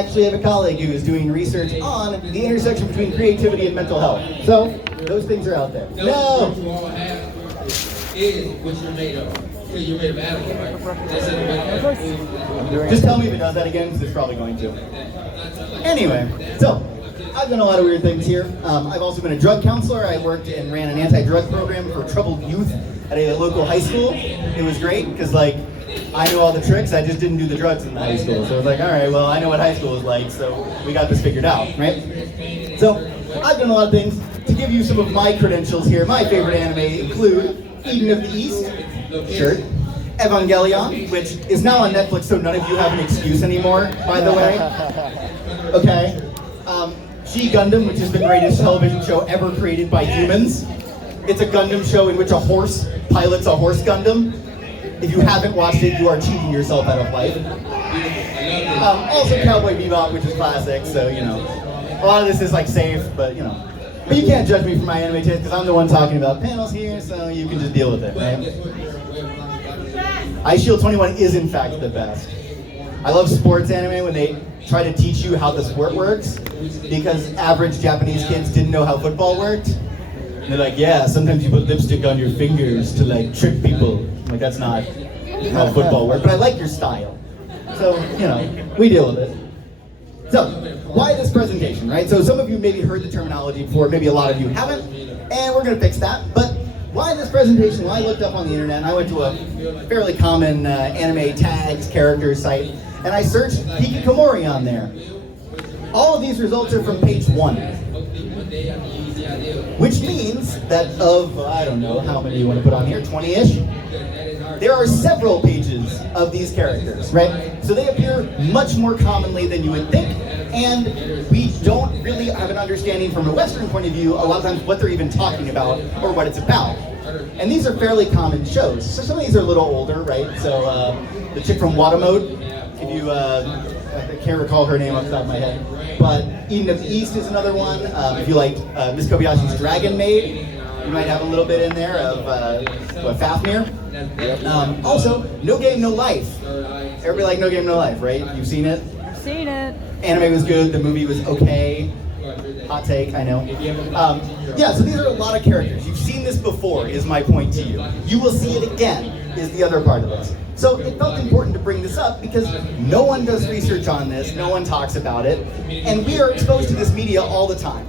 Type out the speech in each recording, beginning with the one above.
Actually have a colleague who is doing research on the intersection between creativity and mental health. So, those things are out there. No! What you all have is what you're made of. So you're made of atoms, right? That's it. Just tell me if it does that again, because it's probably going to. Anyway, so, I've done a lot of weird things here. I've also been a drug counselor. I worked and ran an anti-drug program for troubled youth at a local high school. It was great, because I knew all the tricks, I just didn't do the drugs in the high school. So I was like, all right, well, I know what high school is like, so we got this figured out, right? So I've done a lot of things. To give you some of my credentials here, my favorite anime include Eden of the East, sure, Evangelion, which is now on Netflix, so none of you have an excuse anymore, by the way. Okay. G Gundam, which is the greatest television show ever created by humans. It's a Gundam show in which a horse pilots a horse Gundam. If you haven't watched it, you are cheating yourself out of life. Also Cowboy Bebop, which is classic, so, you know. A lot of this is, safe, but, you know. But you can't judge me for my anime taste, because I'm the one talking about panels here, so you can just deal with it, right? Ice Shield 21 is, in fact, the best. I love sports anime when they try to teach you how the sport works, because average Japanese kids didn't know how football worked. And they're like, yeah, sometimes you put lipstick on your fingers to, trick people. I'm like, that's not how football works, but I like your style. So, you know, we deal with it. So, why this presentation, right? So some of you maybe heard the terminology before, maybe a lot of you haven't, and we're gonna fix that. But why this presentation? Well, I looked up on the internet, and I went to a fairly common anime tags, characters site, and I searched Hikikomori on there. All of these results are from page 1. Which means that of, I don't know, how many you want to put on here, 20-ish? There are several pages of these characters, right? So they appear much more commonly than you would think, and we don't really have an understanding from a Western point of view, a lot of times, what they're even talking about or what it's about. And these are fairly common shows. So some of these are a little older, right? So the chick from Watamode, if you, I can't recall her name off the top of my head, but Eden of the East is another one. If you like Miss Kobayashi's Dragon Maid, you might have a little bit in there of Fafnir. Also, No Game, No Life. Everybody like No Game, No Life, right? You've seen it? I've seen it. Anime was good, the movie was okay. Hot take, I know. Yeah, so these are a lot of characters. You've seen this before, is my point to you. You will see it again, is the other part of this. So it felt important to bring this up because no one does research on this, no one talks about it, and we are exposed to this media all the time.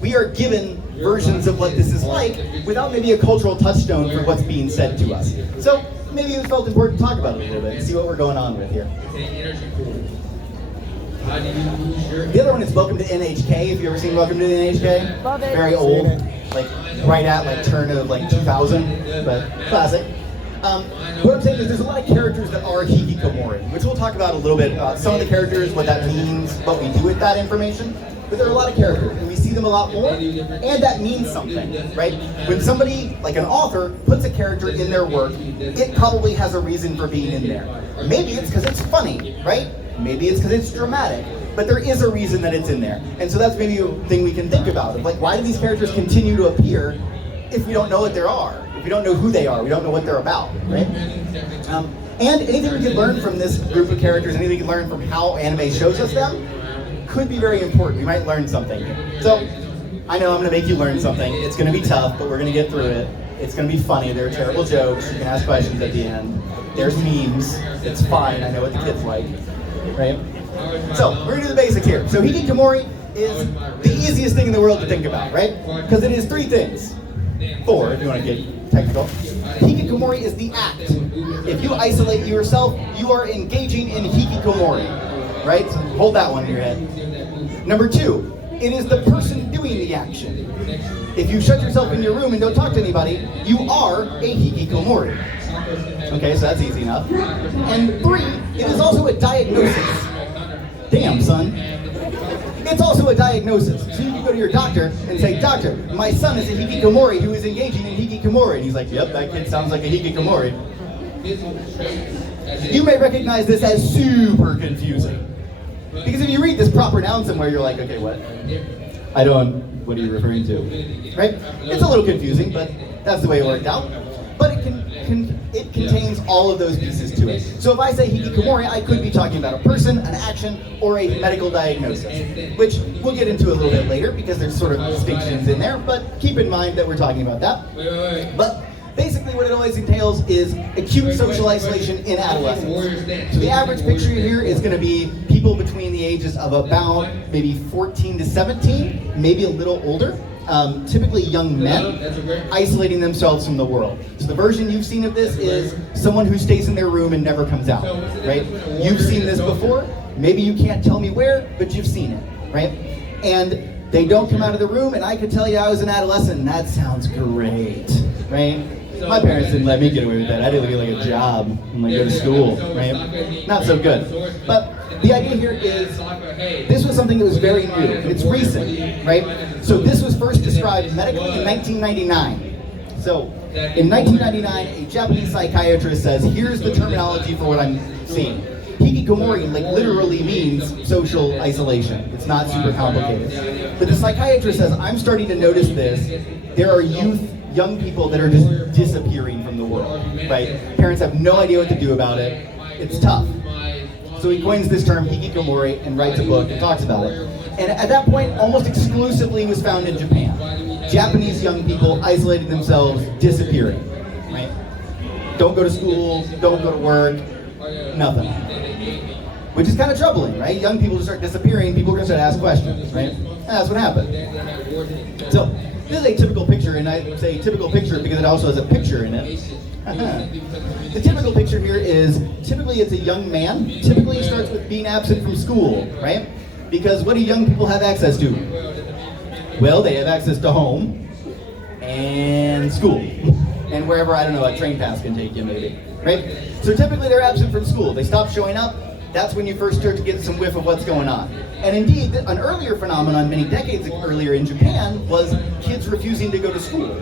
We are given versions of what this is like without maybe a cultural touchstone for what's being said to us. So maybe it felt important to talk about it a little bit and see what we're going on with here. The other one is Welcome to NHK. Have you ever seen Welcome to the NHK? Love it. Very old, right at turn of 2000, but classic. What I'm saying is there's a lot of characters that are Hikikomori, which we'll talk about a little bit. Some of the characters, what that means, what we do with that information. But there are a lot of characters, and we see them a lot more, and that means something, right? When somebody, like an author, puts a character in their work, it probably has a reason for being in there. Maybe it's because it's funny, right? Maybe it's because it's dramatic. But there is a reason that it's in there. And so that's maybe a thing we can think about. Why do these characters continue to appear if we don't know what they are? If we don't know who they are, we don't know what they're about, right? And anything we can learn from this group of characters, anything we can learn from how anime shows us them, could be very important. We might learn something. So, I know I'm gonna make you learn something. It's gonna be tough, but we're gonna get through it. It's gonna be funny. There are terrible jokes. You can ask questions at the end. There's memes. It's fine. I know what the kids like, right? So, we're gonna do the basics here. So, Hikikomori is the easiest thing in the world to think about, right? Because it is 3 things. 4, if you want to get technical. Hikikomori is the act. If you isolate yourself, you are engaging in Hikikomori, right? So hold that one in your head. Number 2, it is the person doing the action. If you shut yourself in your room and don't talk to anybody, you are a Hikikomori. Okay, so that's easy enough. And 3, it is also a diagnosis. Damn, son. It's also a diagnosis. So you can go to your doctor and say, doctor, my son is a Hikikomori who is engaging in Hikikomori. And he's like, yep, that kid sounds like a Hikikomori. You may recognize this as super confusing. Because if you read this proper noun somewhere, you're like, okay, what? What are you referring to? Right? It's a little confusing, but that's the way it worked out. But it it contains all of those pieces to it. So if I say Hikikomori, I could be talking about a person, an action, or a medical diagnosis, which we'll get into a little bit later because there's sort of distinctions in there, but keep in mind that we're talking about that. But basically what it always entails is acute social isolation in adolescence. So the average picture here is going to be people between the ages of about maybe 14 to 17, maybe a little older. Typically young men isolating themselves from the world. So the version you've seen of this is someone who stays in their room and never comes out, right? You've seen this before. Maybe you can't tell me where, but you've seen it, right? And they don't come out of the room, and I could tell you I was an adolescent, and that sounds great, right? My parents didn't let me get away with that. I didn't get like a job and like go to school, right? Not so good. But the idea here is this was something that was very new. It's recent, right? So this was first described medically in 1999. So in 1999, a Japanese psychiatrist says, here's the terminology for what I'm seeing. Hikikomori like literally means social isolation. It's not super complicated. But the psychiatrist says, I'm starting to notice this. There are young people that are just disappearing from the world, right? Parents have no idea what to do about it. It's tough. So he coins this term, Hikikomori, and writes a book and talks about it. And at that point, almost exclusively was found in Japan. Japanese young people isolating themselves, disappearing, right? Don't go to school, don't go to work, nothing. Which is kind of troubling, right? Young people just start disappearing, people are going to start to ask questions, right? And that's what happened. So this is a typical picture, and I say typical picture because it also has a picture in it. The typical picture here is, typically it's a young man. Typically it starts with being absent from school, right? Because what do young people have access to? Well, they have access to home and school. And wherever, I don't know, a train pass can take you maybe, right? So typically they're absent from school. They stop showing up. That's when you first start to get some whiff of what's going on. And indeed, an earlier phenomenon many decades earlier in Japan was kids refusing to go to school.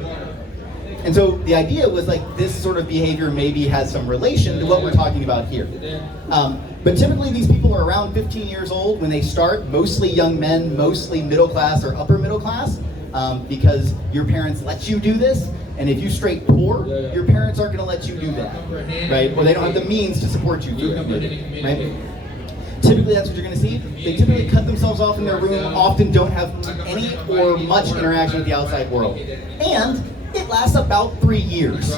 And so the idea was like this sort of behavior maybe has some relation to what we're talking about here. But typically these people are around 15 years old when they start, mostly young men, mostly middle class or upper middle class, because your parents let you do this. And if you straight poor, your parents aren't going to let you do that, right? Or they don't have the means to support you doing it, right? Typically that's what you're going to see. They typically cut themselves off in their room, often don't have any or much interaction with the outside world. And it lasts about 3 years.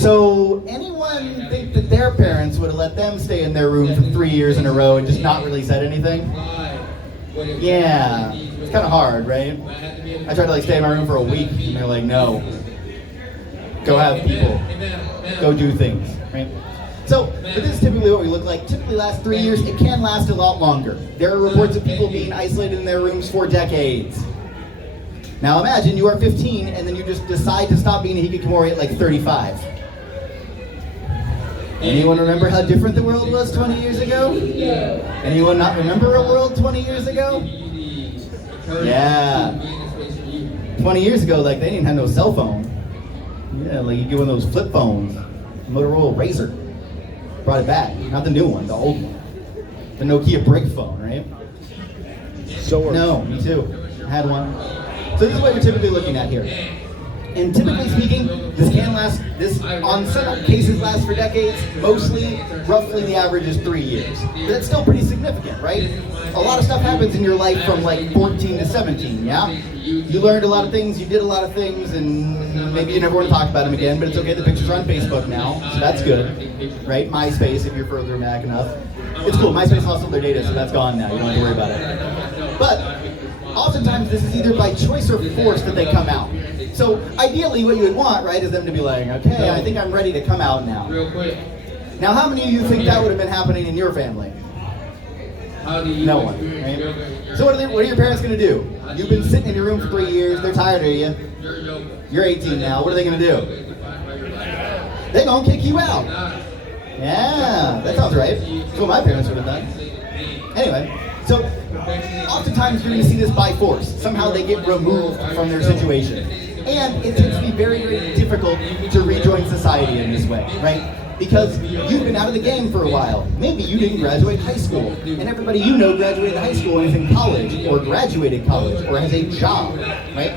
So anyone think that their parents would have let them stay in their room for 3 years in a row and just not really said anything? Yeah, it's kind of hard, right? I tried to like stay in my room for a week and they're like, no, go have people, go do things, right? So, but this is typically what we look like. Typically lasts 3 years. It can last a lot longer. There are reports of people being isolated in their rooms for decades. Now imagine you are 15 and then you just decide to stop being a Hikikomori at like 35. Anyone remember how different the world was 20 years ago? Anyone not remember a world 20 years ago? Yeah. 20 years ago, like they didn't have no cell phone. Yeah, like you get one of those flip phones, Motorola Razr. Brought it back, not the new one, the old one. The Nokia brick phone, right? So no, me too. I had one. So this is what you're typically looking at here. And typically speaking, this can last, on some cases lasts for decades, mostly, roughly the average is 3 years. But that's still pretty significant, right? A lot of stuff happens in your life from like 14 to 17, yeah? You learned a lot of things, you did a lot of things, and maybe you never want to talk about them again, but it's okay, the pictures are on Facebook now, so that's good, right? MySpace, if you're further back enough. It's cool, MySpace lost all their data, so that's gone now, you don't have to worry about it. But oftentimes this is either by choice or force that they come out. So ideally what you would want, right, is them to be like, okay, I think I'm ready to come out now. Real quick. Now how many of you think that would have been happening in your family? No one, right? So what are your parents going to do? You've been sitting in your room for 3 years, they're tired of you. You're 18 now, what are they going to do? They're going to kick you out. Yeah, that sounds right. That's what my parents would have done. Anyway, so oftentimes you're going to see this by force. Somehow they get removed from their situation. And it tends to be very, very difficult to rejoin society in this way, right? Because you've been out of the game for a while. Maybe you didn't graduate high school, and everybody you know graduated high school and is in college, or graduated college, or has a job, right?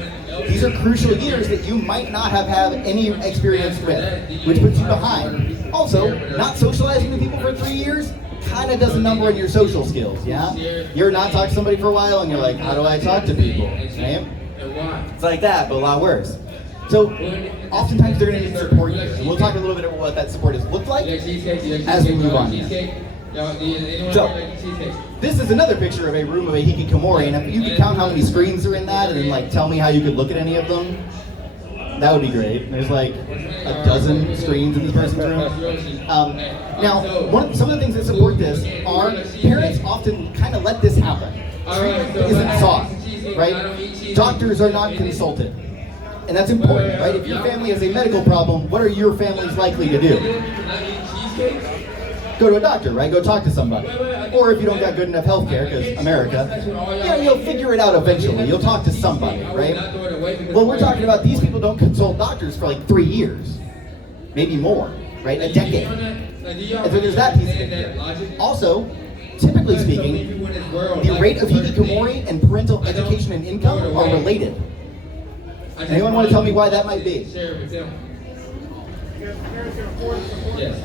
These are crucial years that you might not have had any experience with, which puts you behind. Also, not socializing with people for 3 years kind of does a number on your social skills, yeah? You're not talking to somebody for a while and you're like, how do I talk to people, right? It's like that, but a lot worse. So, oftentimes they're going to need support here, and we'll talk a little bit about what that support has looked like as we move on here. So, this is another picture of a room of a Hikikomori, and if you could count how many screens are in that, and then like tell me how you could look at any of them, that would be great. There's like a dozen screens in this person's room. Now, some of the things that support this are parents often kind of let this happen. Treatment isn't sought, right? Doctors are not consulted. And that's important, right? If your family has a medical problem, what are your families likely to do? Go to a doctor, right? Go talk to somebody. Or if you don't got good enough health care, because America, yeah, you'll figure it out eventually. You'll talk to somebody, right? Well, we're talking about these people don't consult doctors for like 3 years. Maybe more, right? A decade. And so there's that piece of it. Also, typically speaking, the rate of hikikomori and parental education and income are related. Anyone want to tell me why that might be? Yes.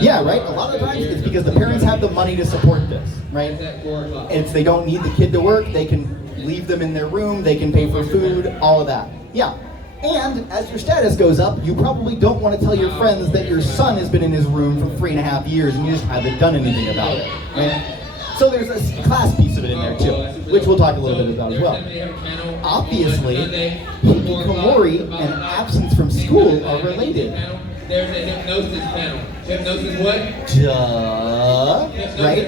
Yeah, right? A lot of the times it's because the parents have the money to support this, right? It's they don't need the kid to work, they can leave them in their room, they can pay for food, all of that. Yeah. And as your status goes up, you probably don't want to tell your friends that your son has been in his room for 3.5 years and you just haven't done anything about it, right? So there's a class piece of it in there too, which we'll talk a little bit about as well. Obviously, hikikomori and absence from school are related. There's a hypnosis panel. Hypnosis what? Duh, right?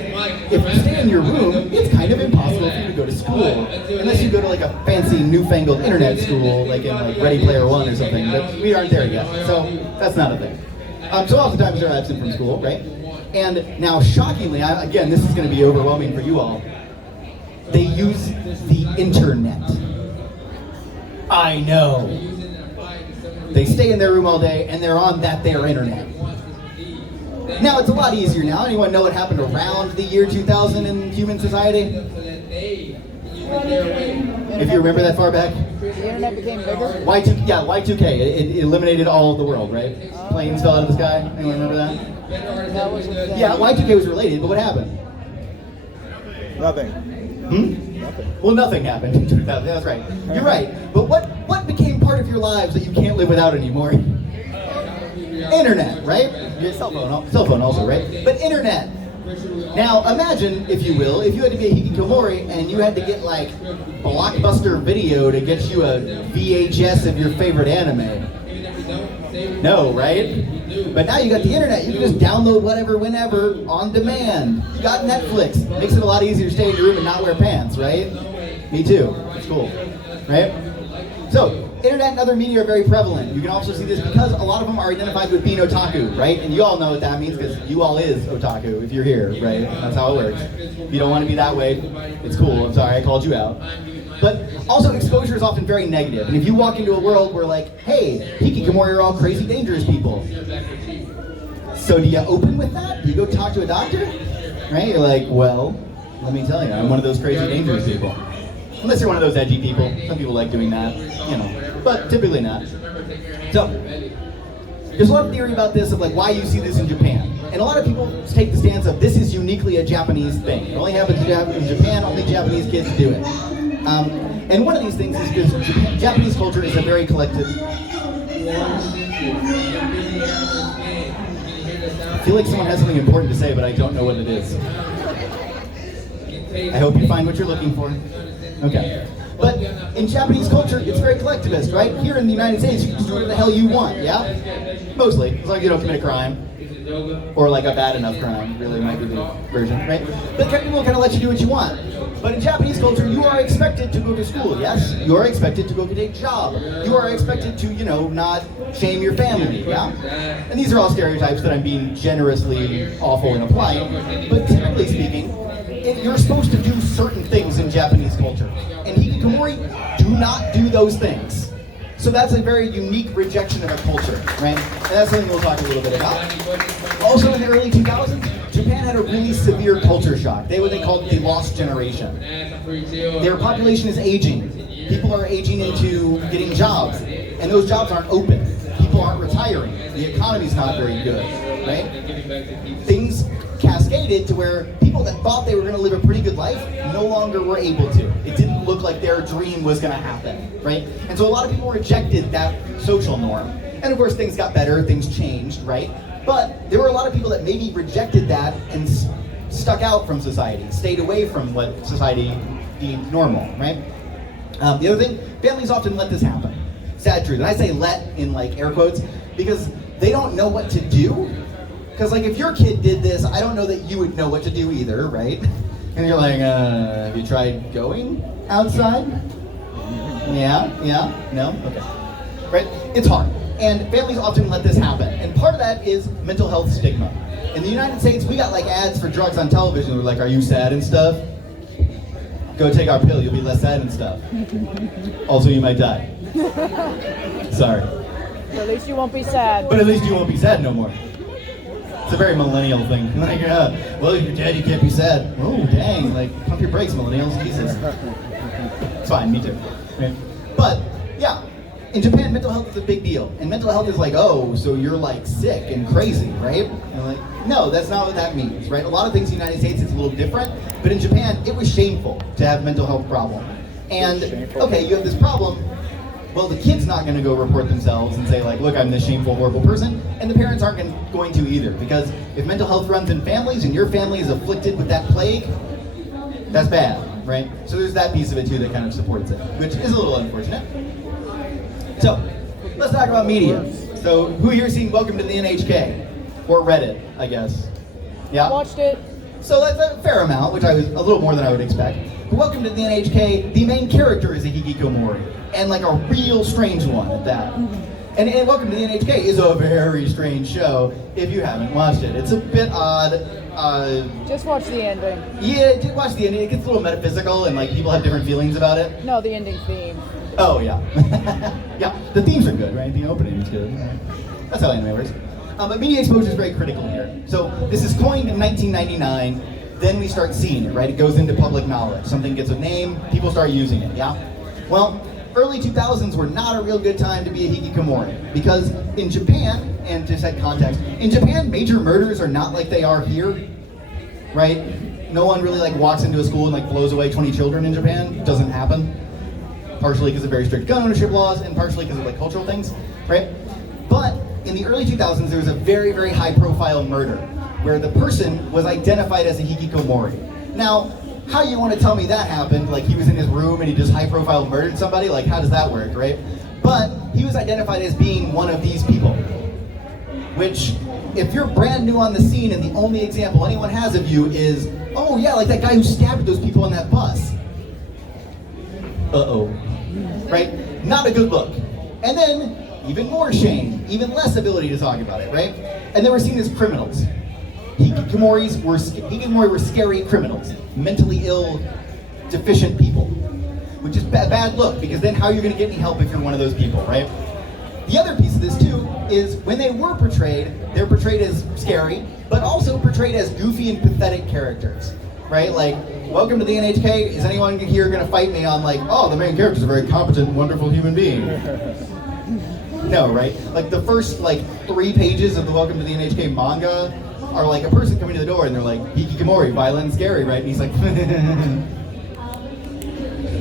If you stay in your room, it's kind of impossible for you to go to school. Unless you go to like a fancy newfangled internet school, like in like Ready Player One or something, but we aren't there yet, so that's not a thing. So oftentimes they're absent from school, right? And now shockingly, again, this is going to be overwhelming for you all, they use the internet. I know. They stay in their room all day and they're on their internet. Now it's a lot easier now. Anyone know what happened around the year 2000 in human society? If you remember that far back? The internet became bigger? Y2K. It eliminated all of the world, right? Planes fell out of the sky. Anyone remember that? Yeah, Y2K was related, but what happened? Nothing. Nothing. Well, nothing happened in 2000. That's right. You're right. But what became part of your lives that you can't live without anymore? Internet, right? Your cell phone also, right? But internet. Now, imagine, if you will, if you had to be a hikikomori and you had to get like Blockbuster Video to get you a VHS of your favorite anime. No, right? But now you got the internet. You can just download whatever, whenever, on demand. You got Netflix. Makes it a lot easier to stay in your room and not wear pants, right? Me too. It's cool, right? So, internet and other media are very prevalent. You can also see this because a lot of them are identified with being otaku, right? And you all know what that means because you all is otaku if you're here, right? That's how it works. If you don't want to be that way, it's cool. I'm sorry, I called you out. But also exposure is often very negative. And if you walk into a world where like, hey, hikikomori are all crazy dangerous people. So do you open with that? Do you go talk to a doctor? Right? You're like, well, let me tell you, I'm one of those crazy dangerous people. Unless you're one of those edgy people. Some people like doing that, you know, but typically not. So, there's a lot of theory about this, of like why you see this in Japan. And a lot of people take the stance of this is uniquely a Japanese thing. It only happens in Japan, only Japanese kids do it. And one of these things is because Japanese culture is a very collective. I feel like someone has something important to say, but I don't know what it is. I hope you find what you're looking for. Okay. But in Japanese culture, it's very collectivist, right? Here in the United States, you can do whatever the hell you want, yeah? Mostly, as long as you don't commit a crime. Or like a bad enough crime, really might be the version, right? But people kind of let you do what you want. But in Japanese culture, you are expected to go to school, yes? You are expected to go get a job. You are expected to, you know, not shame your family, yeah? And these are all stereotypes that I'm being generously awful in applying. But typically speaking, you're supposed to do certain things in Japanese culture. And hikikomori do not do those things. So that's a very unique rejection of a culture, right? And that's something we'll talk a little bit about. Also in the early 2000s, Japan had a really severe culture shock. What they called the lost generation. Their population is aging. People are aging into getting jobs, and those jobs aren't open. People aren't retiring. The economy's not very good, right? Things cascaded to where people that thought they were going to live a pretty good life no longer were able to. It didn't look like their dream was going to happen, right? And so a lot of people rejected that social norm. And of course things got better, things changed, right? But there were a lot of people that maybe rejected that and stuck out from society, stayed away from what society deemed normal, right? The other thing, families often let this happen. Sad truth. And I say let in like air quotes because they don't know what to do. Because like if your kid did this, I don't know that you would know what to do either, right? And you're like, have you tried going outside? Yeah, no? Okay. Right? It's hard. And families often let this happen. And part of that is mental health stigma. In the United States, we got like ads for drugs on television. We're like, are you sad and stuff? Go take our pill, you'll be less sad and stuff. Also, you might die. Sorry. But at least you won't be sad. But at least you won't be sad no more. It's a very millennial thing. Like, well, if you're dead, you can't be sad. Oh, dang. Like, pump your brakes, millennials. Jesus. It's fine, me too. Right? But, yeah. In Japan, mental health is a big deal. And mental health is like, oh, so you're like sick and crazy, right? And like, no, that's not what that means, right? A lot of things in the United States is a little different. But in Japan, it was shameful to have a mental health problem. And, okay, you have this problem. Well, the kid's not going to go report themselves and say like, look, I'm this shameful, horrible person. And the parents aren't going to either. Because if mental health runs in families and your family is afflicted with that plague, that's bad, right? So there's that piece of it too that kind of supports it, which is a little unfortunate. So, let's talk about media. So, who here seen Welcome to the NHK? Or read it, I guess. Yeah? Watched it. So that's a fair amount, which I was a little more than I would expect. But Welcome to the NHK, the main character is a Hikikomori. And like a real strange one at that. And Welcome to the NHK is a very strange show if you haven't watched it. It's a bit odd. Just watch the ending. Yeah, did watch the ending. It gets a little metaphysical and like people have different feelings about it. No, the ending theme. Oh yeah. Yeah, the themes are good, right? The opening is good. That's how anime works. But media exposure is very critical here. So this is coined in 1999. Then we start seeing it, right? It goes into public knowledge. Something gets a name, people start using it, yeah? Well, early 2000s were not a real good time to be a hikikomori because in Japan, and to set context, in Japan, major murders are not like they are here, right? No one really like walks into a school and like blows away 20 children in Japan. It doesn't happen. Partially because of very strict gun ownership laws and partially because of like cultural things, right? But in the early 2000s, there was a very, very high profile murder where the person was identified as a hikikomori. Now, how you want to tell me that happened? Like he was in his room and he just high profile murdered somebody? Like how does that work, right? But he was identified as being one of these people. Which, if you're brand new on the scene and the only example anyone has of you is, oh yeah, like that guy who stabbed those people on that bus. Uh-oh. Right? Not a good look. And then, even more shame, even less ability to talk about it, right? And they were seen as criminals. Hikikomori were scary criminals, mentally ill, deficient people, which is a bad look because then how are you going to get any help if you're one of those people, right? The other piece of this too is when they were portrayed, they're portrayed as scary, but also portrayed as goofy and pathetic characters, right? Like, welcome to the NHK, is anyone here going to fight me on like, oh, the main character's a very competent, wonderful human being? No, right? Like the first like 3 pages of the Welcome to the NHK manga are like a person coming to the door and they're like, Hikikomori, violent and scary, right? And he's like,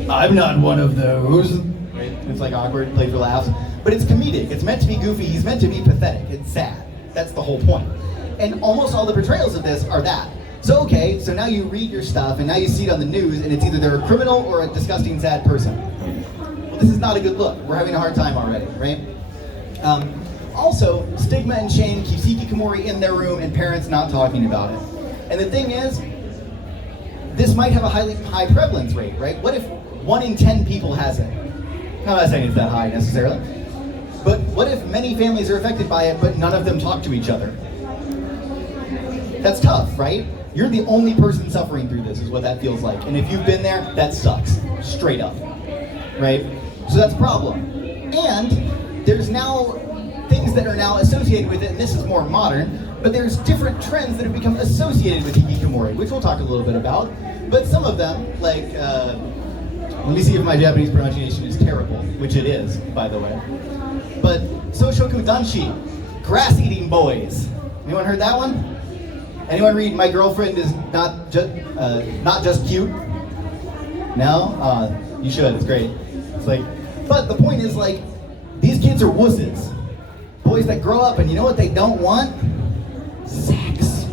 I'm not one of those. Right? It's like awkward, played for laughs. But it's comedic, it's meant to be goofy, he's meant to be pathetic, it's sad. That's the whole point. And almost all the portrayals of this are that. So okay, so now you read your stuff and now you see it on the news and it's either they're a criminal or a disgusting sad person. Well, this is not a good look. We're having a hard time already, right? Also, stigma and shame keeps hikikomori in their room and parents not talking about it. And the thing is, this might have a high prevalence rate, right? What if 1 in 10 people has it? I'm not saying it's that high necessarily. But what if many families are affected by it, but none of them talk to each other? That's tough, right? You're the only person suffering through this is what that feels like. And if you've been there, that sucks, straight up, right? So that's a problem. And there's now things that are now associated with it, and this is more modern, but there's different trends that have become associated with hikikomori, which we'll talk a little bit about. But some of them, like, let me see if my Japanese pronunciation is terrible, which it is, by the way. But Soushoku Danshi, grass-eating boys. Anyone heard that one? Anyone read My Girlfriend is Not Just Cute? No? You should, it's great. It's like, but the point is, like, these kids are wusses. Boys that grow up and you know what they don't want? Sex.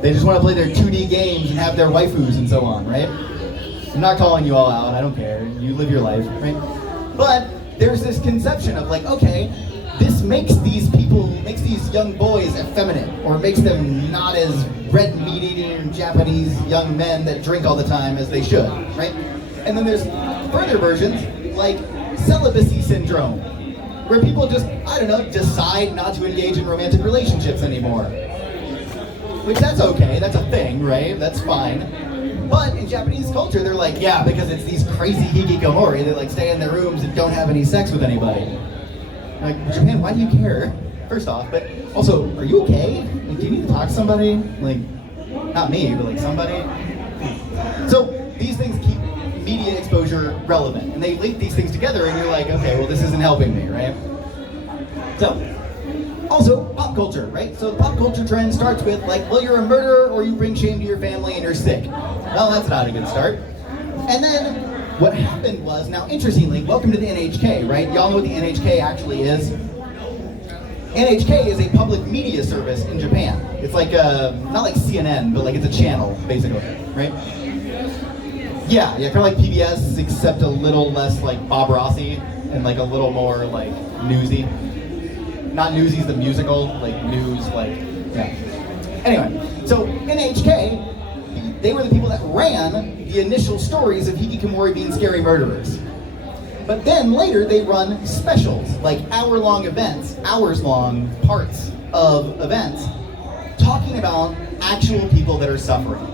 They just want to play their 2D games and have their waifus and so on, right? I'm not calling you all out, I don't care. You live your life, right? But there's this conception of like, okay, this makes these young boys effeminate, or makes them not as red meat-eating Japanese young men that drink all the time as they should, right? And then there's further versions, like celibacy syndrome, where people just, I don't know, decide not to engage in romantic relationships anymore. Which that's okay, that's a thing, right? That's fine. But in Japanese culture, they're like, yeah, because it's these crazy hikikomori that like stay in their rooms and don't have any sex with anybody. Like, Japan, why do you care? First off, but also, are you okay? Like, do you need to talk to somebody? Like, not me, but like somebody? So these things keep media exposure relevant, and they link these things together, and you're like, okay, well, this isn't helping me, right? So, also, pop culture, right? So the pop culture trend starts with like, well, you're a murderer, or you bring shame to your family, and you're sick. Well, that's not a good start. And then what happened was, now interestingly, welcome to the NHK, right? Y'all know what the NHK actually is? NHK is a public media service in Japan. It's like, not like CNN, but like it's a channel, basically, right? Yeah, kind of like PBS, except a little less like Bob Rossi, and like a little more like newsy. Not Newsies the musical, like news, like, yeah. Anyway, so NHK, they were the people that ran the initial stories of hikikomori being scary murderers. But then later they run specials, like hour-long events, hours-long parts of events, talking about actual people that are suffering.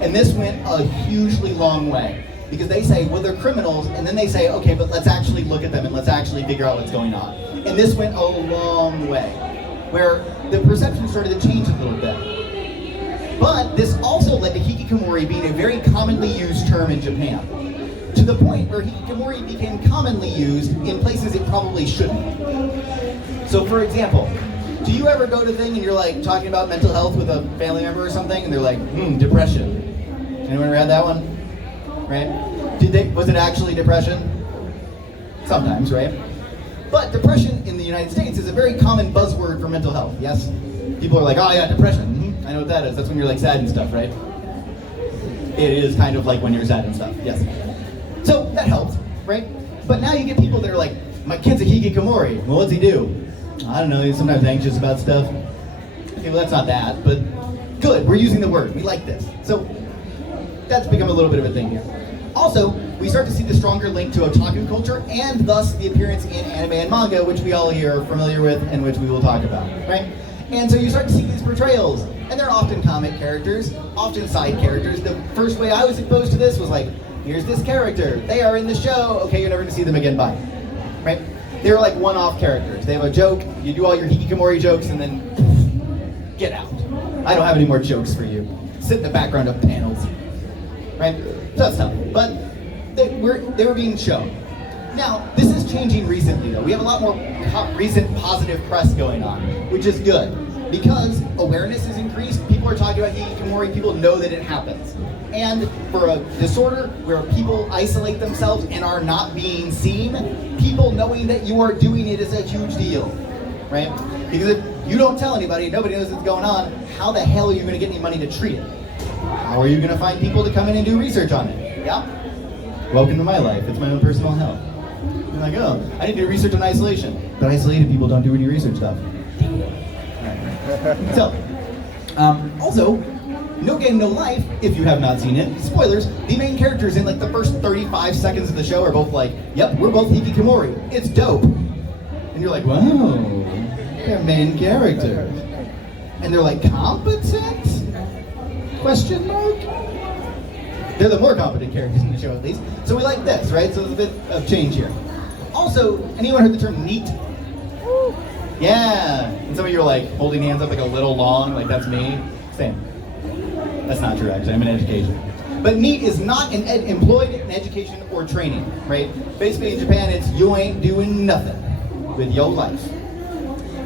And this went a hugely long way, because they say, well, they're criminals, and then they say, okay, but let's actually look at them and let's actually figure out what's going on. And this went a long way, where the perception started to change a little bit. But this also led to hikikomori being a very commonly used term in Japan, to the point where hikikomori became commonly used in places it probably shouldn't. So for example, do you ever go to a thing and you're like talking about mental health with a family member or something, and they're like, depression. Anyone ever had that one? Right? Was it actually depression? Sometimes, right? But depression in the United States is a very common buzzword for mental health, yes? People are like, oh yeah, depression. I know what that is. That's when you're like sad and stuff, right? It is kind of like when you're sad and stuff, yes. So that helps, right? But now you get people that are like, my kid's a hikikomori. Well, what's he do? I don't know, he's sometimes anxious about stuff. Okay, well that's not that, but good, we're using the word. We like this. So that's become a little bit of a thing here. Also, we start to see the stronger link to otaku culture, and thus the appearance in anime and manga, which we all here are familiar with and which we will talk about, right? And so you start to see these portrayals, and they're often comic characters, often side characters. The first way I was exposed to this was like, here's this character, they are in the show, okay, you're never gonna see them again, bye, right? They're like one-off characters. They have a joke, you do all your hikikomori jokes, and then get out. I don't have any more jokes for you. Sit in the background of panels, right? So that's tough, but they were being shown. Now, this is changing recently though. We have a lot more recent positive press going on, which is good, because awareness is increased, people are talking about hikikomori, people know that it happens. And for a disorder where people isolate themselves and are not being seen, people knowing that you are doing it is a huge deal, right? Because if you don't tell anybody, nobody knows what's going on, how the hell are you gonna get any money to treat it? How are you gonna find people to come in and do research on it? Yeah? Welcome to my life, it's my own personal hell. You're like, oh, I need to do research on isolation. But isolated people don't do any research stuff. So, also, No Game, No Life, if you have not seen it, spoilers, the main characters in like the first 35 seconds of the show are both like, yep, we're both hikikomori, it's dope. And you're like, wow, they're main characters. And they're like, competent? Question mark? They're the more competent characters in the show at least. So we like this, right? So there's a bit of change here. Also, anyone heard the term neat? Yeah. And some of you are like holding hands up like a little long, like that's me. Same. That's not true, actually. I'm in education. But NEAT is not employed in education or training, right? Basically, in Japan, it's you ain't doing nothing with your life.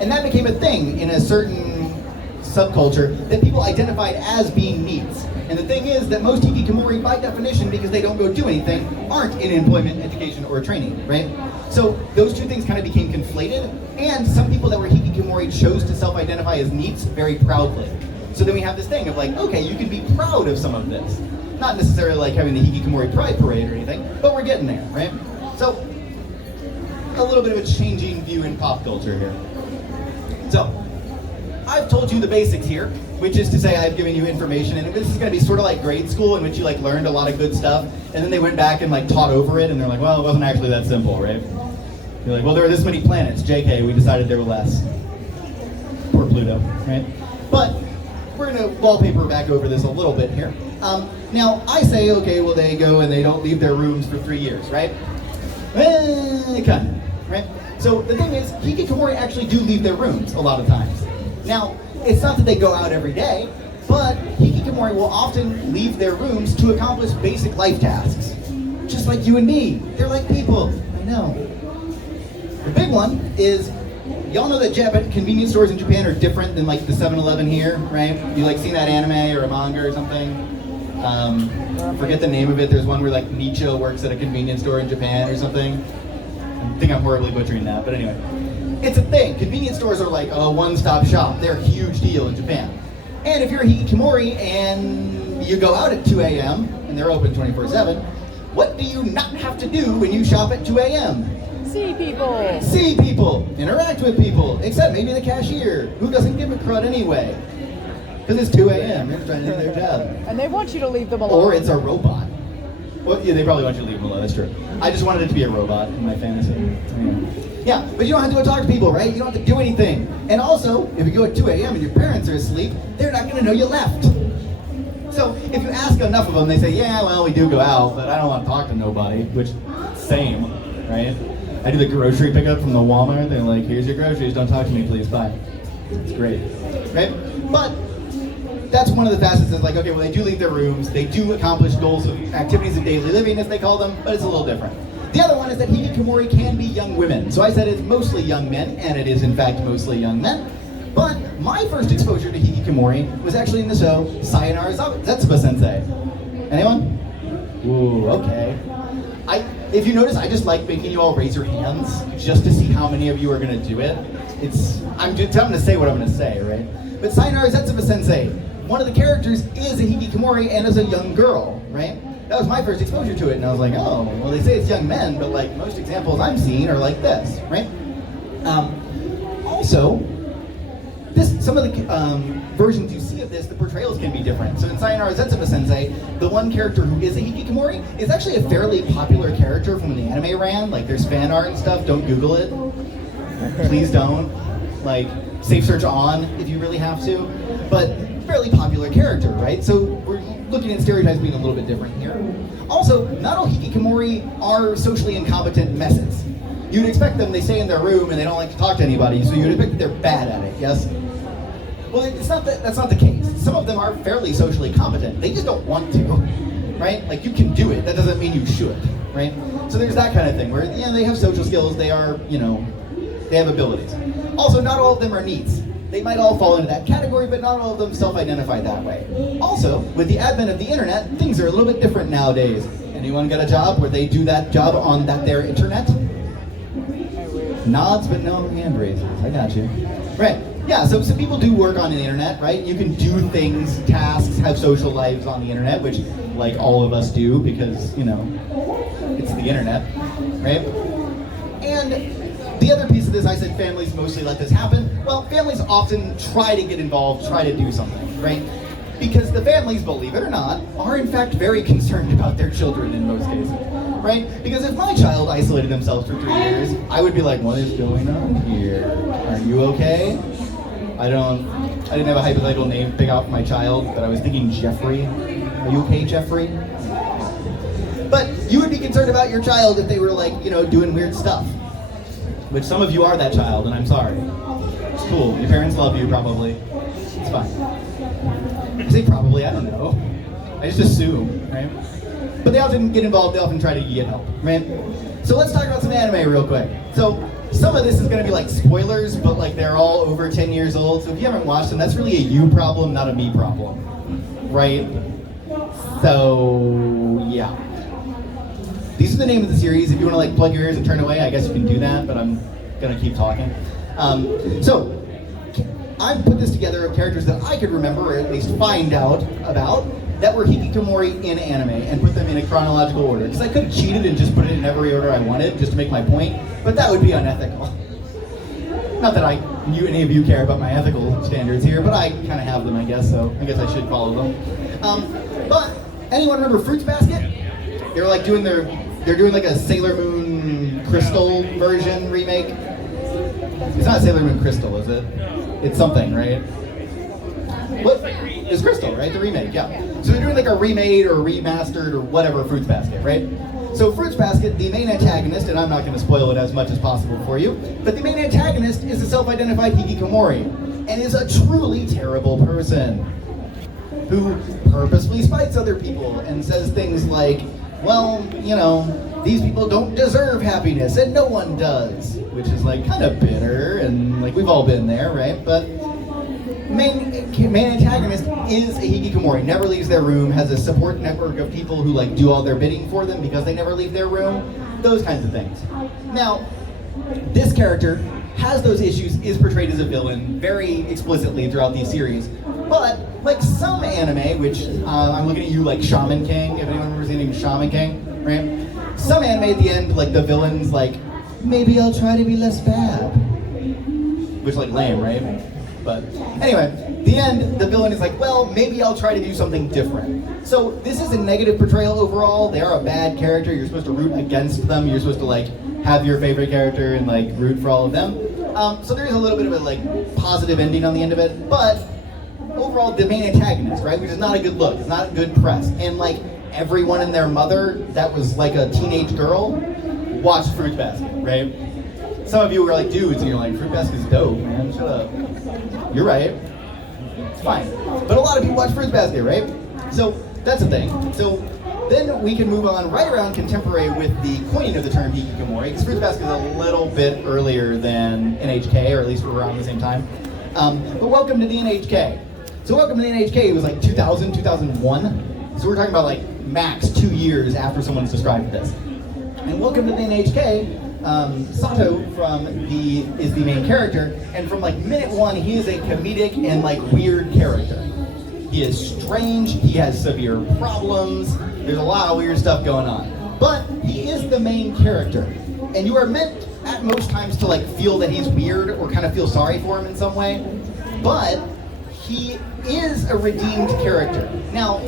And that became a thing in a certain subculture that people identified as being NEATs. And the thing is that most Hikikomori, by definition, because they don't go do anything, aren't in employment, education, or training, right? So those two things kind of became conflated, and some people that were Hikikomori chose to self-identify as NEATs very proudly. So then we have this thing of like, okay, you can be proud of some of this. Not necessarily like having the Hikikomori Pride Parade or anything, but we're getting there, right? So, a little bit of a changing view in pop culture here. So, I've told you the basics here, which is to say I've given you information, and this is going to be sort of like grade school in which you like learned a lot of good stuff, and then they went back and like taught over it, and they're like, well, it wasn't actually that simple, right? You're like, well, there are this many planets. JK, we decided there were less. Poor Pluto, right? But we're going to wallpaper back over this a little bit here. Now, I say, okay, well, they go and they don't leave their rooms for 3 years, right? Kind of, right? So the thing is, Hikikomori actually do leave their rooms a lot of times. Now, it's not that they go out every day, but Hikikomori will often leave their rooms to accomplish basic life tasks. Just like you and me. They're like people. I know. The big one is, y'all know that convenience stores in Japan are different than like the 7-Eleven here, right? You like seen that anime or a manga or something? Forget the name of it. There's one where like Nietzsche works at a convenience store in Japan or something. I think I'm horribly butchering that, but anyway. It's a thing. Convenience stores are like a one-stop shop. They're a huge deal in Japan. And if you're a Hikikomori and you go out at 2 a.m. and they're open 24/7, what do you not have to do when you shop at 2 a.m.? See people. See people, interact with people, except maybe the cashier, who doesn't give a crud anyway. Because it's 2 a.m., they're trying to do their job. And they want you to leave them alone. Or it's a robot. Well, yeah, they probably want you to leave them alone, that's true. I just wanted it to be a robot in my fantasy. Yeah, but you don't have to go talk to people, right? You don't have to do anything. And also, if you go at 2 a.m. and your parents are asleep, they're not going to know you left. So if you ask enough of them, they say, yeah, well, we do go out, but I don't want to talk to nobody, which, same, right? I do the grocery pickup from the Walmart. They're like, here's your groceries. Don't talk to me, please. Bye. It's great, right? But that's one of the facets that's like, okay, well, they do leave their rooms. They do accomplish goals of activities of daily living, as they call them, but it's a little different. The other one is that Hikikomori can be young women. So I said it's mostly young men, and it is, in fact, mostly young men. But my first exposure to Hikikomori was actually in the show Sayonara Zetsuba Sensei. Anyone? Ooh, okay. If you notice, I just like making you all raise your hands just to see how many of you are going to do it. I'm going to say what I'm going to say, right? But Sayonara Zetsuba Sensei, one of the characters is a Hikikomori and is a young girl, right? That was my first exposure to it, and I was like, oh, well, they say it's young men, but like most examples I'm seeing are like this, right? Also, some of the versions you see of this, the portrayals can be different. So in Sayonara Zetsuba Sensei, the one character who is a Hikikomori is actually a fairly popular character from when the anime ran. Like there's fan art and stuff. Don't Google it. Please don't. Like safe search on if you really have to. But fairly popular character, right? So we're looking at stereotypes being a little bit different here. Also, not all Hikikomori are socially incompetent messes. You'd expect them, they stay in their room and they don't like to talk to anybody, so you'd expect that they're bad at it, yes? Well, that's not the case. Some of them are fairly socially competent. They just don't want to, right? Like, you can do it. That doesn't mean you should, right? So there's that kind of thing where, yeah, they have social skills. They are, they have abilities. Also, not all of them are neats. They might all fall into that category, but not all of them self-identify that way. Also, with the advent of the internet, things are a little bit different nowadays. Anyone got a job where they do that job on their internet? Nods, but no hand raises. I got you. Right. Yeah, so some people do work on the internet, right? You can do things, tasks, have social lives on the internet, which, like, all of us do because, it's the internet, right? And the other piece of this, I said families mostly let this happen. Well, families often try to get involved, try to do something, right? Because the families, believe it or not, are in fact very concerned about their children in most cases, right? Because if my child isolated themselves for 3 years, I would be like, what is going on here? Are you okay? I didn't have a hypothetical name to pick out for my child, but I was thinking Jeffrey. Are you okay, Jeffrey? But you would be concerned about your child if they were like, you know, doing weird stuff. Which some of you are that child, and I'm sorry. It's cool. Your parents love you, probably. It's fine. I say probably, I don't know. I just assume, right? But they often get involved, they often try to get help, right? So let's talk about some anime real quick. So some of this is gonna be like spoilers, but like they're all over 10 years old. So if you haven't watched them, that's really a you problem, not a me problem, right? So yeah. These are the name of the series. If you wanna like plug your ears and turn away, I guess you can do that, but I'm gonna keep talking. So I've put this together of characters that I could remember, or at least find out about, that were Hikikomori in anime, and put them in a chronological order. Because I could have cheated and just put it in every order I wanted, just to make my point, but that would be unethical. Not that any of you care about my ethical standards here, but I kind of have them, I guess, so I guess I should follow them. But, anyone remember Fruits Basket? They were like they're doing like a Sailor Moon Crystal version remake. It's not Sailor Moon Crystal, is it? It's something, right? What? It's Crystal, right? The remake, yeah. So they're doing like a remade or remastered or whatever Fruits Basket, right? So Fruits Basket, the main antagonist, and I'm not going to spoil it as much as possible for you, but the main antagonist is a self-identified Hikikomori, and is a truly terrible person who purposefully spites other people and says things like, well, you know, these people don't deserve happiness and no one does, which is like kind of bitter, and like we've all been there, right? But main antagonist is a Hikikomori, never leaves their room, has a support network of people who like do all their bidding for them because they never leave their room, those kinds of things. Now, this character has those issues, is portrayed as a villain very explicitly throughout these series, but like some anime, which I'm looking at you like Shaman King, if anyone remembers the name Shaman King, right? Some anime at the end, like the villain's like, maybe I'll try to be less bad. Which like lame, right? But anyway, the end, the villain is like, well, maybe I'll try to do something different. So this is a negative portrayal overall. They are a bad character. You're supposed to root against them. You're supposed to like have your favorite character and like root for all of them. So there is a little bit of a like positive ending on the end of it, but overall the main antagonist, right, which is not a good look. It's not good press. And like everyone and their mother that was like a teenage girl watched Fruits Basket, right? Some of you were like dudes and you're like, Fruit Basket's dope, man, shut up. You're right. It's fine. But a lot of people watch Fruits Basket, right? So that's a thing. So then we can move on right around contemporary with the coining of the term Hikikomori, because Fruits Basket is a little bit earlier than NHK, or at least we're around the same time. But welcome to the NHK. So welcome to the NHK, it was like 2000, 2001. So we're talking about like max 2 years after someone's described this. And welcome to the NHK. Sato is the main character, and from like minute one, he is a comedic and like weird character. He is strange, he has severe problems, there's a lot of weird stuff going on. But he is the main character, and you are meant at most times to like feel that he's weird or kind of feel sorry for him in some way, but he is a redeemed character. Now,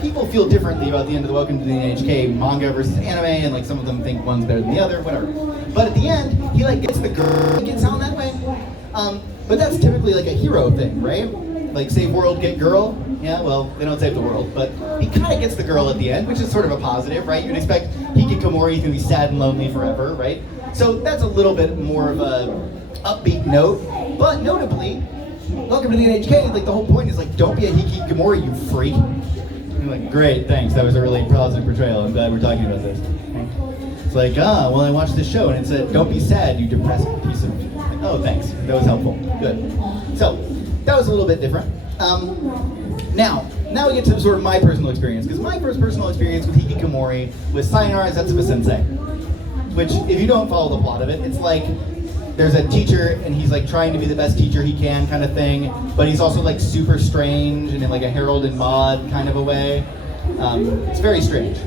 people feel differently about the end of the Welcome to the NHK manga versus anime, and like some of them think one's better than the other, whatever. But at the end, he like gets the girl, gets out that way. But that's typically like a hero thing, right? Like save world, get girl. Yeah, well, they don't save the world, but he kind of gets the girl at the end, which is sort of a positive, right? You'd expect Hikikomori to be sad and lonely forever, right? So that's a little bit more of a upbeat note, but notably, Welcome to the NHK, like the whole point is like, don't be a Hikikomori, you freak. And you're like, great, thanks, that was a really positive portrayal, I'm glad we're talking about this. It's like, well, I watched this show and it said, don't be sad, you depressed piece of... Like, oh, thanks, that was helpful, good. So, that was a little bit different. Now we get to sort of my personal experience, because my first personal experience with Hikikomori was Sayonara Zetsuba Sensei, which, if you don't follow the plot of it, it's like, there's a teacher and he's like trying to be the best teacher he can kind of thing, but he's also like super strange and in like a Harold and Maude kind of a way. It's very strange.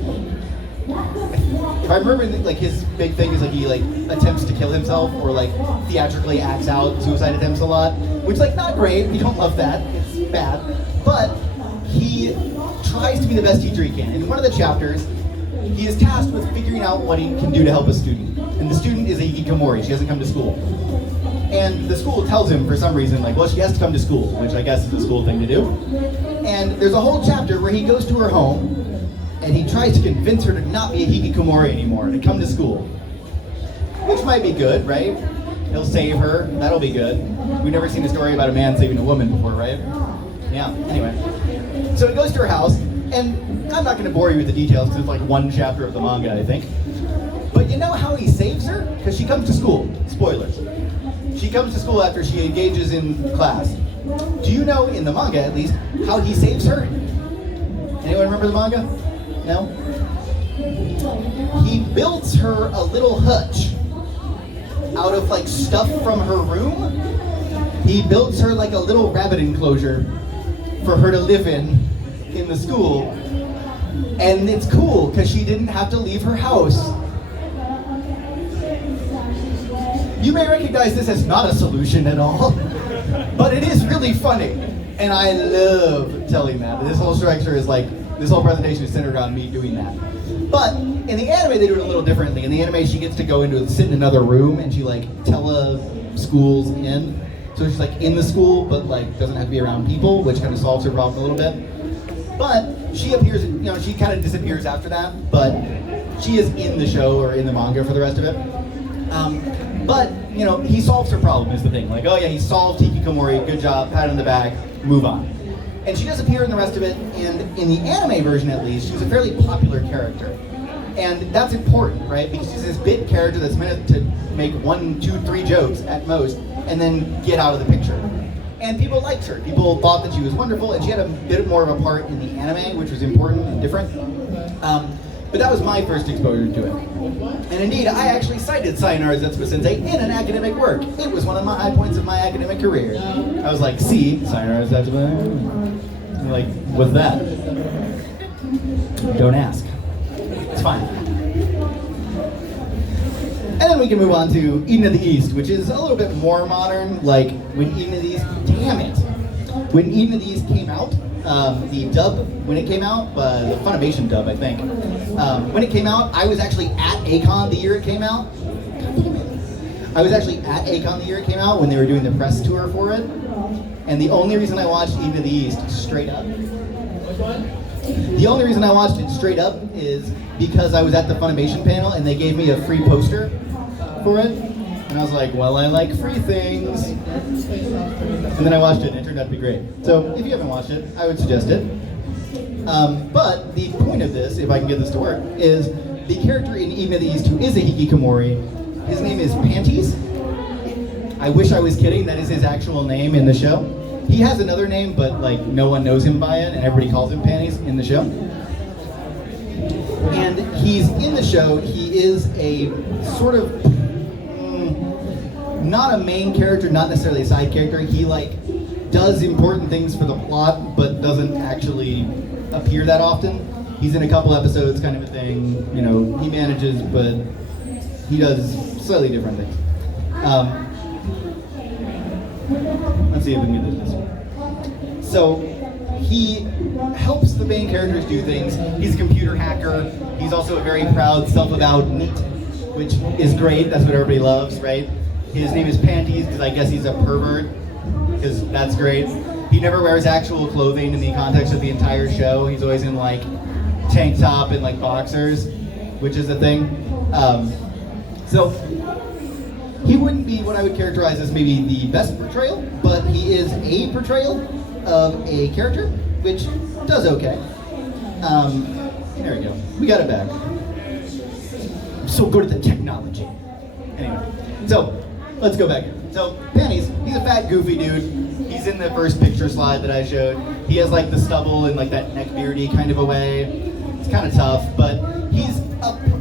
If I remember, like his big thing is like he like attempts to kill himself or like theatrically acts out suicide attempts a lot, which like not great, we don't love that, it's bad, but he tries to be the best teacher he can. In one of the chapters, he is tasked with figuring out what he can do to help a student. And the student is a Hikikomori, she hasn't come to school. And the school tells him for some reason, like, well, she has to come to school, which I guess is the school thing to do. And there's a whole chapter where he goes to her home, and he tries to convince her to not be a Hikikomori anymore, to come to school. Which might be good, right? He'll save her, that'll be good. We've never seen a story about a man saving a woman before, right? Yeah, anyway. So he goes to her house, and I'm not going to bore you with the details because it's like one chapter of the manga, I think. But you know how he saves her? Because she comes to school. Spoilers. She comes to school after she engages in class. Do you know, in the manga at least, how he saves her? Anyone remember the manga? No? He builds her a little hutch out of like stuff from her room. He builds her like a little rabbit enclosure for her to live in the school. And it's cool because she didn't have to leave her house. You may recognize this as not a solution at all, but it is really funny. And I love telling that. This whole structure is like, this whole presentation is centered on me doing that. But in the anime, they do it a little differently. In the anime, she gets to go into sit in another room, and she like schools in. So she's like in the school, but like doesn't have to be around people, which kind of solves her problem a little bit. But she appears, she kind of disappears after that, but she is in the show or in the manga for the rest of it. But he solves her problem is the thing. Like, oh yeah, he solved Hikikomori, good job, pat on the back, move on. And she does appear in the rest of it, and in the anime version at least, she's a fairly popular character. And that's important, right? Because she's this bit character that's meant to make 1, 2, 3 jokes at most, and then get out of the picture. And people liked her. People thought that she was wonderful, and she had a bit more of a part in the anime, which was important and different. But that was my first exposure to it. And indeed, I actually cited Sayonara Zetsuba Sensei in an academic work. It was one of my high points of my academic career. I was like, see, Sayonara Zetsuba. I'm like, what's that? Don't ask. It's fine. And then we can move on to Eden of the East, which is a little bit more modern. Like, when Eden of the East, damn it! When Eden of the East came out, the dub, when it came out, the Funimation dub, I think. When it came out, I was actually at A-Kon the year it came out. I was actually at A-Kon the year it came out when they were doing the press tour for it. And the only reason I watched Eden of the East straight up, the only reason I watched it straight up is because I was at the Funimation panel and they gave me a free poster for it. And I was like, well, I like free things. And then I watched it and it turned out to be great. So if you haven't watched it, I would suggest it. But the point of this, if I can get this to work, is the character in Eden of the East who is a Hikikomori, his name is Panties. I wish I was kidding, that is his actual name in the show. He has another name, but like no one knows him by it, and everybody calls him Panties in the show. And he's in the show, he is a sort of, not a main character, not necessarily a side character. He like does important things for the plot, but doesn't actually appear that often. He's in a couple episodes, kind of a thing. He manages, but he does slightly different things. Let's see if we can get this. So he helps the main characters do things. He's a computer hacker. He's also a very proud, self-avowed NEET, which is great. That's what everybody loves, right? His name is Panties because I guess he's a pervert, because that's great. He never wears actual clothing in the context of the entire show. He's always in like tank top and like boxers, which is a thing. So he wouldn't be what I would characterize as maybe the best portrayal, but he is a portrayal of a character, which does okay. There we go. We got it back. I'm so good at the technology. Anyway, so let's go back here. So Panties, he's a fat, goofy dude. He's in the first picture slide that I showed. He has like the stubble and like that neck beardy kind of a way. It's kind of tough, but he's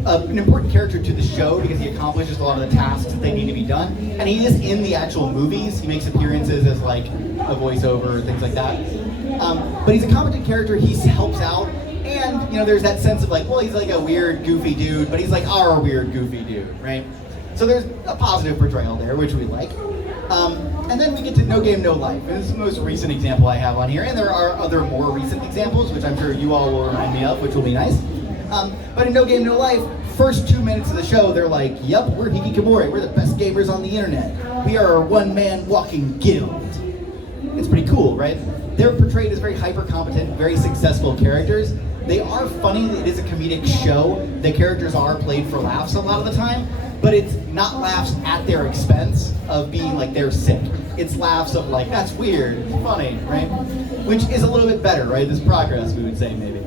an important character to the show because he accomplishes a lot of the tasks that they need to be done. And he is in the actual movies. He makes appearances as like a voiceover or things like that. But he's a competent character. He helps out. And, there's that sense of like, well, he's like a weird, goofy dude, but he's like our weird, goofy dude, right? So there's a positive portrayal there, which we like. And then we get to No Game, No Life. And this is the most recent example I have on here. And there are other more recent examples, which I'm sure you all will remind me of, which will be nice. But in No Game, No Life, first 2 minutes of the show, they're like, yep, we're Hikikomori. We're the best gamers on the internet. We are a one-man walking guild. It's pretty cool, right? They're portrayed as very hyper-competent, very successful characters. they are funny. It is a comedic show. The characters are played for laughs a lot of the time, but it's not laughs at their expense of being like they're sick. It's laughs of like, that's weird, it's funny, right? Which is a little bit better, right? There's progress, we would say, maybe.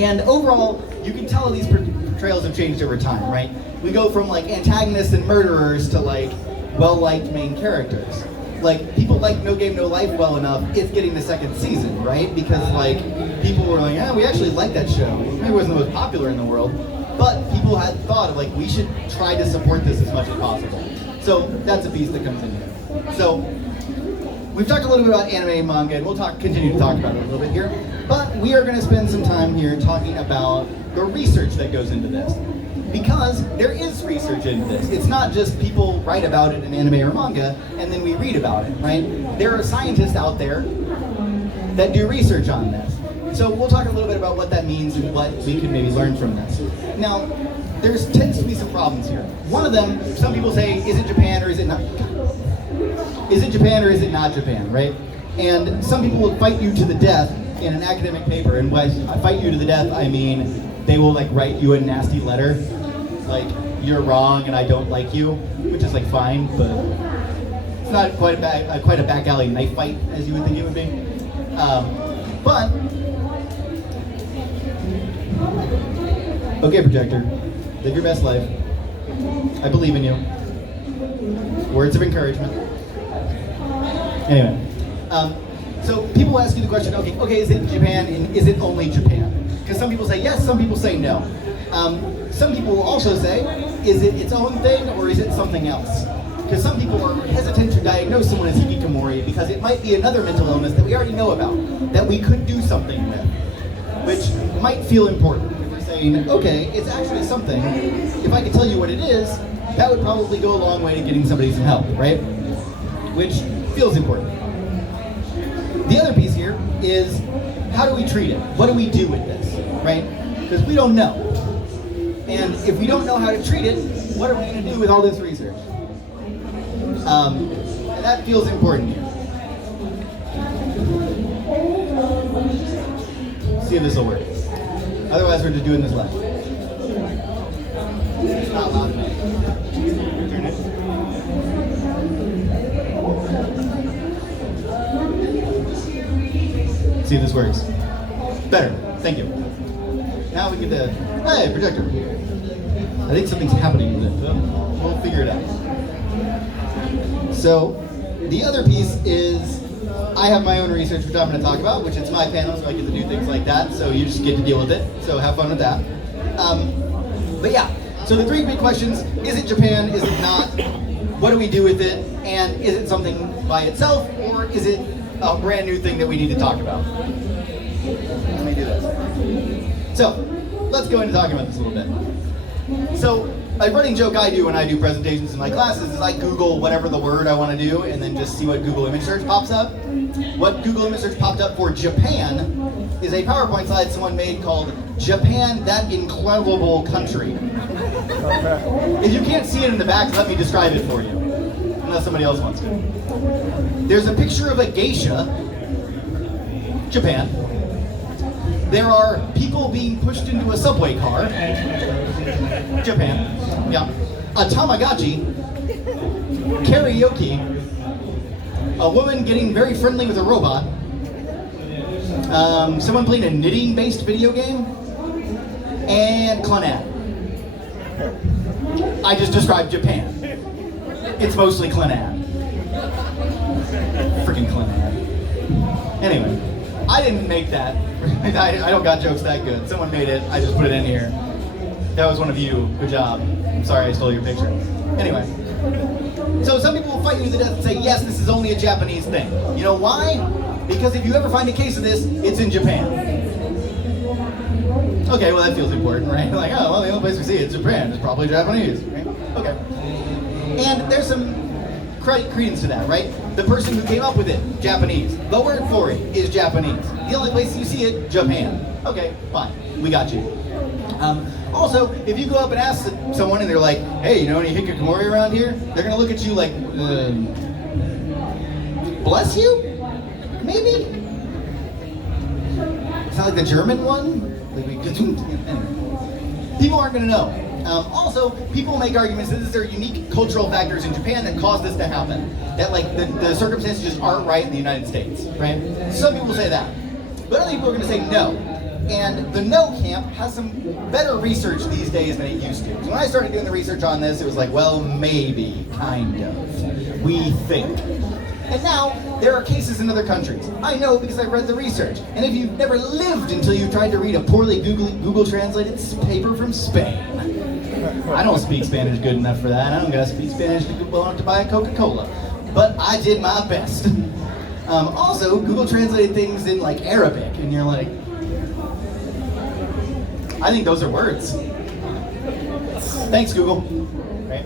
And overall, you can tell these portrayals have changed over time, right? We go from like antagonists and murderers to like well-liked main characters. Like, people like No Game, No Life well enough, it's getting the second season, right? Because like, people were like, yeah, we actually like that show. Maybe it wasn't the most popular in the world, but people had thought of like, we should try to support this as much as possible. So that's a piece that comes in here. So we've talked a little bit about anime and manga, and we'll continue to talk about it a little bit here. But we are going to spend some time here talking about the research that goes into this. Because there is research into this. It's not just people write about it in anime or manga, and then we read about it, right? There are scientists out there that do research on this. So we'll talk a little bit about what that means and what we could maybe learn from this. Now, there tends to be some problems here. One of them, some people say, is it Japan or is it not? Is it Japan or is it not Japan, right? And some people will fight you to the death in an academic paper. And by fight you to the death, I mean they will like write you a nasty letter, like you're wrong and I don't like you, which is like fine, but it's not quite a back alley knife fight as you would think it would be. But okay, projector, live your best life. I believe in you. Words of encouragement. Anyway, so people ask you the question, okay, is it Japan and is it only Japan? Because some people say yes, some people say no. Some people will also say, is it its own thing or is it something else? Because some people are hesitant to diagnose someone as Hikikomori because it might be another mental illness that we already know about, that we could do something with, which might feel important. If we're saying, okay, it's actually something, if I could tell you what it is, that would probably go a long way to getting somebody some help, right? Which feels important. The other piece here is, how do we treat it? What do we do with this, right? Because we don't know. And if we don't know how to treat it, what are we going to do with all this research? And that feels important here. See if this will work. Otherwise, we're just doing this live. It's not loud enough. Turn it. See if this works. Better. Thank you. Now we get the, hey, projector. I think something's happening with it, so we'll figure it out. So, the other piece is, I have my own research which I'm going to talk about, which it's my panel, so I get to do things like that, so you just get to deal with it, so have fun with that. But yeah, so the three big questions, is it Japan, is it not, what do we do with it, and is it something by itself, or is it a brand new thing that we need to talk about? Let me do this. So, let's go into talking about this a little bit. So, a running joke I do when I do presentations in my classes is I Google whatever the word I want to do and then just see what Google image search pops up. What Google image search popped up for Japan is a PowerPoint slide someone made called Japan, That Incredible Country. If you can't see it in the back, let me describe it for you, unless somebody else wants to. There's a picture of a geisha, Japan. There are people being pushed into a subway car, Japan. Yeah. A Tamagotchi, karaoke, a woman getting very friendly with a robot, someone playing a knitting-based video game, and Clannad. I just described Japan. It's mostly Clannad. Freaking Clannad. Anyway, I didn't make that. I don't got jokes that good. Someone made it. I just put it in here. That was one of you. Good job. I'm sorry I stole your picture. Anyway. So some people will fight you to the death and say, yes, this is only a Japanese thing. You know why? Because if you ever find a case of this, it's in Japan. Okay, well that feels important, right? Like, oh, well the only place we see it is Japan. It's probably Japanese, right? Okay. And there's some credence to that, right? The person who came up with it, Japanese. The word for it is Japanese. The only place you see it, Japan. Okay, fine. We got you. Also, if you go up and ask someone and they're like, hey, you know any Hikikomori around here? They're gonna look at you like, bless you? Maybe? It's kind of like the German one. Like anyway. People aren't going to know. Also, people make arguments that there are unique cultural factors in Japan that cause this to happen. That like the circumstances just aren't right in the United States, right? Some people say that. But other people are going to say no. And the no camp has some better research these days than it used to. So when I started doing the research on this, it was like, well, maybe, kind of. We think. And now, there are cases in other countries. I know because I read the research. And if you've never lived until you tried to read a poorly Google translated paper from Spain. I don't speak Spanish good enough for that. I don't gotta speak Spanish well enough to buy a Coca-Cola. But I did my best. Also, Google translated things in like Arabic, and you're like, I think those are words. Thanks, Google. Right?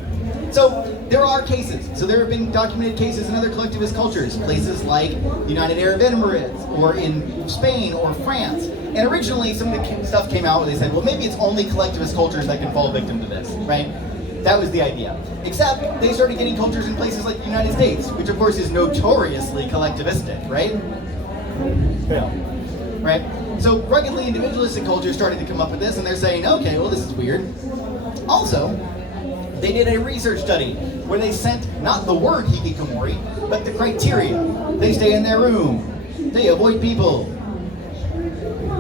So there are cases. So there have been documented cases in other collectivist cultures, places like the United Arab Emirates, or in Spain, or France. And originally, some of the stuff came out where they said, well, maybe it's only collectivist cultures that can fall victim to this, right? That was the idea. Except they started getting cultures in places like the United States, which of course is notoriously collectivistic, right? Yeah. Right? So ruggedly individualistic cultures started to come up with this, and they're saying, okay, well, this is weird. Also, they did a research study where they sent not the word hikikomori, but the criteria. They stay in their room. They avoid people.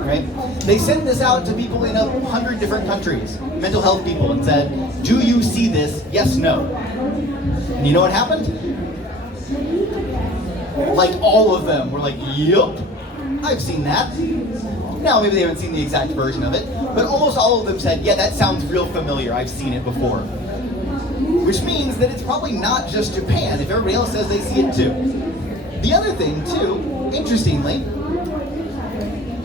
Right? They sent this out to people in 100 different countries, mental health people, and said, do you see this? Yes, no. And you know what happened? Like all of them were like, yup, I've seen that. Now, maybe they haven't seen the exact version of it, but almost all of them said, yeah, that sounds real familiar. I've seen it before. Which means that it's probably not just Japan, if everybody else says they see it too. The other thing, too, interestingly,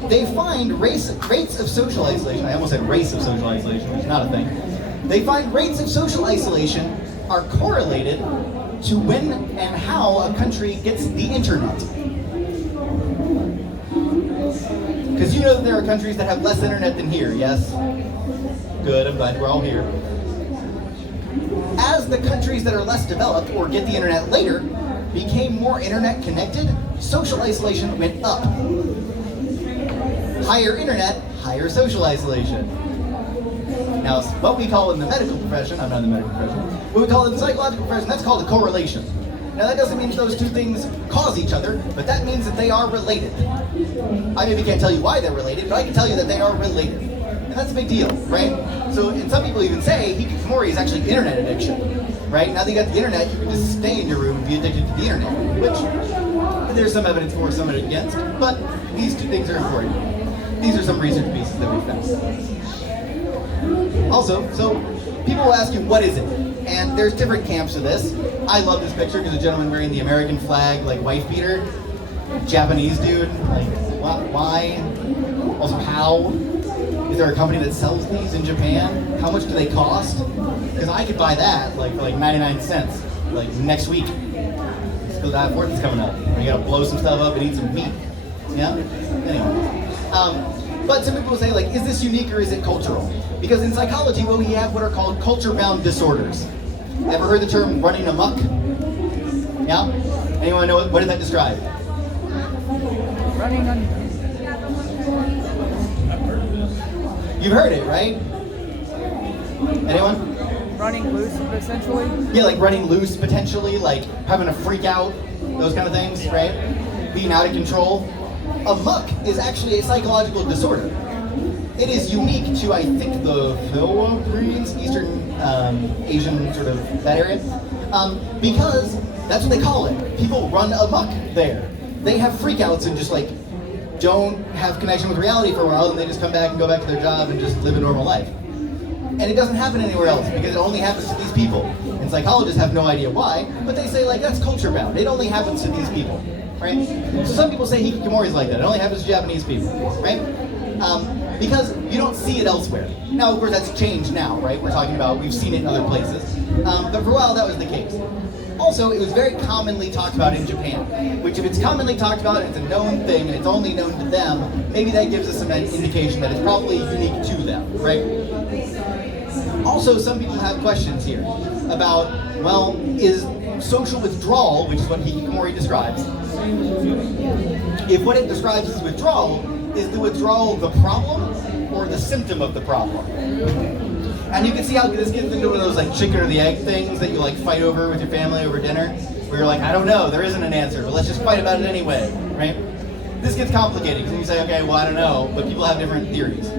they find rates of social isolation. I almost said race of social isolation, which is not a thing. They find rates of social isolation are correlated to when and how a country gets the internet. Because you know that there are countries that have less internet than here, yes? Good, I'm glad we're all here. As the countries that are less developed or get the internet later became more internet connected, social isolation went up. Higher internet, higher social isolation. Now, what we call in the medical profession, I'm not in the medical profession, what we call in the psychological profession, that's called a correlation. Now, that doesn't mean that those two things cause each other, but that means that they are related. I maybe can't tell you why they're related, but I can tell you that they are related. And that's a big deal, right? So, and some people even say Hikikomori is actually internet addiction, right? Now that you got the internet, you can just stay in your room and be addicted to the internet, which there's some evidence for, some against, but these two things are important. These are some research pieces that we found. Also, so people will ask you, what is it? And there's different camps of this. I love this picture because a gentleman wearing the American flag, like wife beater, Japanese dude, like why? Also, how? Is there a company that sells these in Japan? How much do they cost? Because I could buy that like for like 99 cents, like next week. Because that 4th is coming up. You gotta blow some stuff up and eat some meat. Yeah? Anyway. But some people say, like, is this unique or is it cultural? Because in psychology, well, we have what are called culture-bound disorders. Ever heard the term running amok? Yeah? Anyone know what did that describe? Running on. You've heard it, right? Anyone? Running loose, essentially. Yeah, like running loose, potentially, like having a freak out, those kind of things, right? Being out of control. Amok is actually a psychological disorder. It is unique to, I think, the Philippines, Eastern Asian, sort of that area, because that's what they call it. People run amok there. They have freakouts and just like don't have connection with reality for a while, and they just come back and go back to their job and just live a normal life. And it doesn't happen anywhere else because it only happens to these people. And psychologists have no idea why, but they say like that's culture bound. It only happens to these people. Right? So some people say Hikikomori is like that. It only happens to Japanese people, right? Because you don't see it elsewhere. Now, of course, that's changed now, right? We're talking about, we've seen it in other places. But for a while, that was the case. Also, it was very commonly talked about in Japan, which if it's commonly talked about and it's a known thing and it's only known to them, maybe that gives us some indication that it's probably unique to them, right? Also, some people have questions here about, well, is social withdrawal, which is what Hikikomori describes, if what it describes is withdrawal, is the withdrawal the problem or the symptom of the problem? And you can see how this gets into one of those like chicken or the egg things that you like fight over with your family over dinner, where you're like, I don't know, there isn't an answer, but let's just fight about it anyway, right? This gets complicated because you say, okay, well, I don't know, but people have different theories.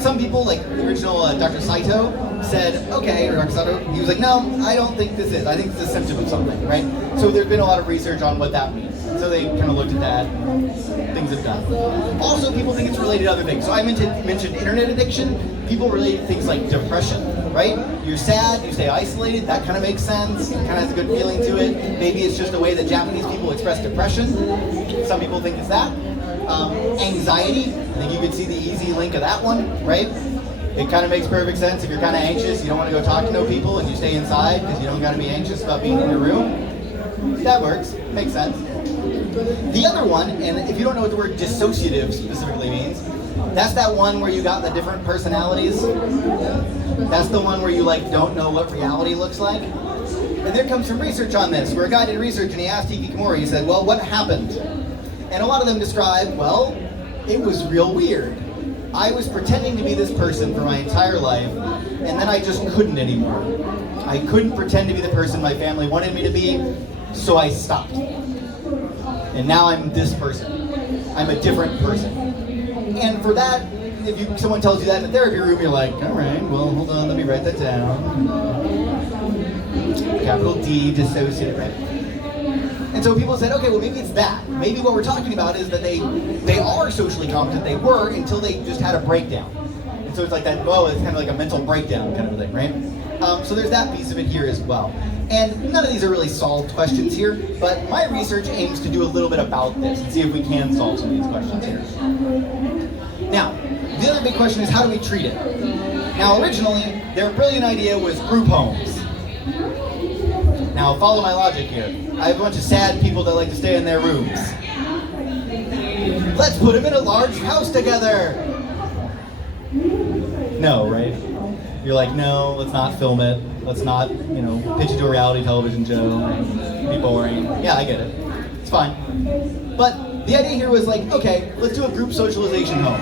Some people, like the original Dr. Saito, said, okay, or Dr. Saito, he was like, no, I don't think this is. I think it's a symptom of something, right? So there's been a lot of research on what that means. So they kind of looked at that, and things have done. Also, people think it's related to other things. So I mentioned internet addiction. People relate things like depression, right? You're sad, you stay isolated, that kind of makes sense. It kind of has a good feeling to it. Maybe it's just a way that Japanese people express depression. Some people think it's that. Anxiety, I think you could see the easy link of that one, right? It kind of makes perfect sense. If you're kind of anxious, you don't want to go talk to no people, and you stay inside because you don't got to be anxious about being in your room. That works, makes sense. The other one, and if you don't know what the word dissociative specifically means, that's that one where you got the different personalities. That's the one where you like don't know what reality looks like. And there comes some research on this, where a guy did research and he asked Hikikomori, he said, well, what happened? And a lot of them describe, well, it was real weird. I was pretending to be this person for my entire life, and then I just couldn't anymore. I couldn't pretend to be the person my family wanted me to be, so I stopped. And now I'm this person. I'm a different person. And for that, if someone tells you that in a therapy room, you're like, all right, well, hold on, let me write that down. Capital D, dissociative, right? And so people said, okay, well, maybe it's that. Maybe what we're talking about is that they are socially competent. They were until they just had a breakdown. And so it's like that, oh, it's kind of like a mental breakdown kind of a thing, right? So there's that piece of it here as well. And none of these are really solved questions here, but my research aims to do a little bit about this and see if we can solve some of these questions here. Now, the other big question is, how do we treat it? Now, originally, their brilliant idea was group homes. Now, follow my logic here. I have a bunch of sad people that like to stay in their rooms. Let's put them in a large house together. No, right? You're like, no, let's not film it. Let's not, pitch it to a reality television show. It'd be boring. Yeah, I get it. It's fine. But the idea here was like, okay, let's do a group socialization home.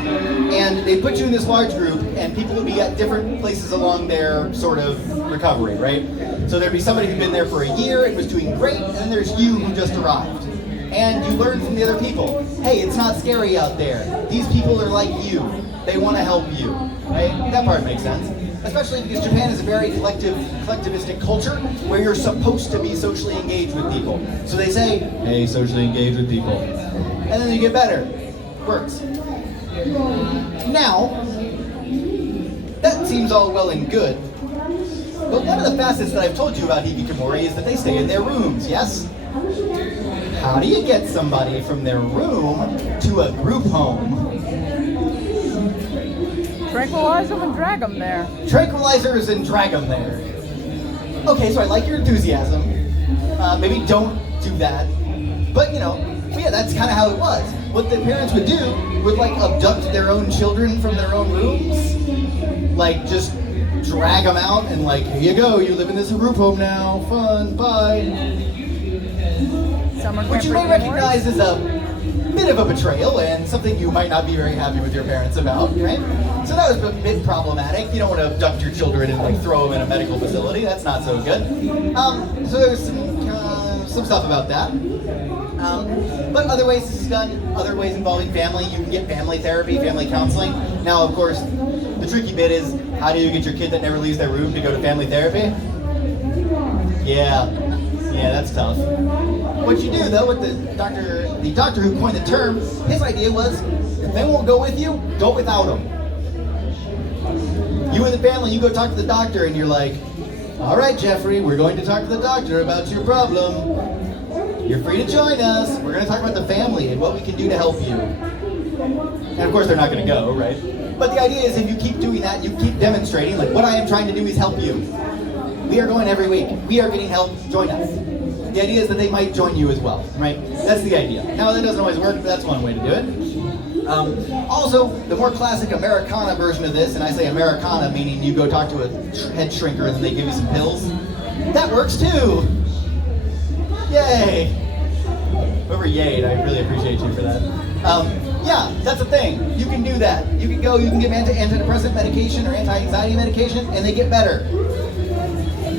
And they put you in this large group, and people would be at different places along their sort of recovery, right? So there'd be somebody who'd been there for a year and was doing great, and then there's you who just arrived. And you learn from the other people. Hey, it's not scary out there. These people are like you. They want to help you, right? That part makes sense. Especially because Japan is a very collectivistic culture where you're supposed to be socially engaged with people. So they say, hey, socially engage with people. And then you get better. Works. Now, that seems all well and good. But one of the facets that I've told you about Hikikomori is that they stay in their rooms, yes? How do you get somebody from their room to a group home? Tranquilize them and drag them there. Tranquilizers and drag them there. Okay, so I like your enthusiasm. Maybe don't do that. But, yeah, that's kind of how it was. What the parents would do would, like, abduct their own children from their own rooms. Like, just drag them out and, like, here you go, you live in this group home now. Fun, bye. Which you may recognize as a bit of a betrayal and something you might not be very happy with your parents about, right? So that was a bit problematic. You don't want to abduct your children and like throw them in a medical facility. That's not so good. So there's some stuff about that. But other ways this is done, other ways involving family, you can get family therapy, family counseling. Now, of course, the tricky bit is, how do you get your kid that never leaves their room to go to family therapy? Yeah, that's tough. What you do, though, with the doctor who coined the term, his idea was, if they won't go with you, go without them. You and the family, you go talk to the doctor, and you're like, all right, Jeffrey, we're going to talk to the doctor about your problem. You're free to join us. We're going to talk about the family and what we can do to help you. And of course, they're not going to go, right? But the idea is, if you keep doing that, you keep demonstrating, like, what I am trying to do is help you. We are going every week. We are getting help. Join us. The idea is that they might join you as well, right? That's the idea. Now, that doesn't always work, but that's one way to do it. Also, the more classic Americana version of this, and I say Americana meaning you go talk to a head shrinker and then they give you some pills, that works too. Yay. Whoever yayed, I really appreciate you for that. Yeah, that's a thing. You can do that. You can go, you can give antidepressant medication or anti-anxiety medication, and they get better.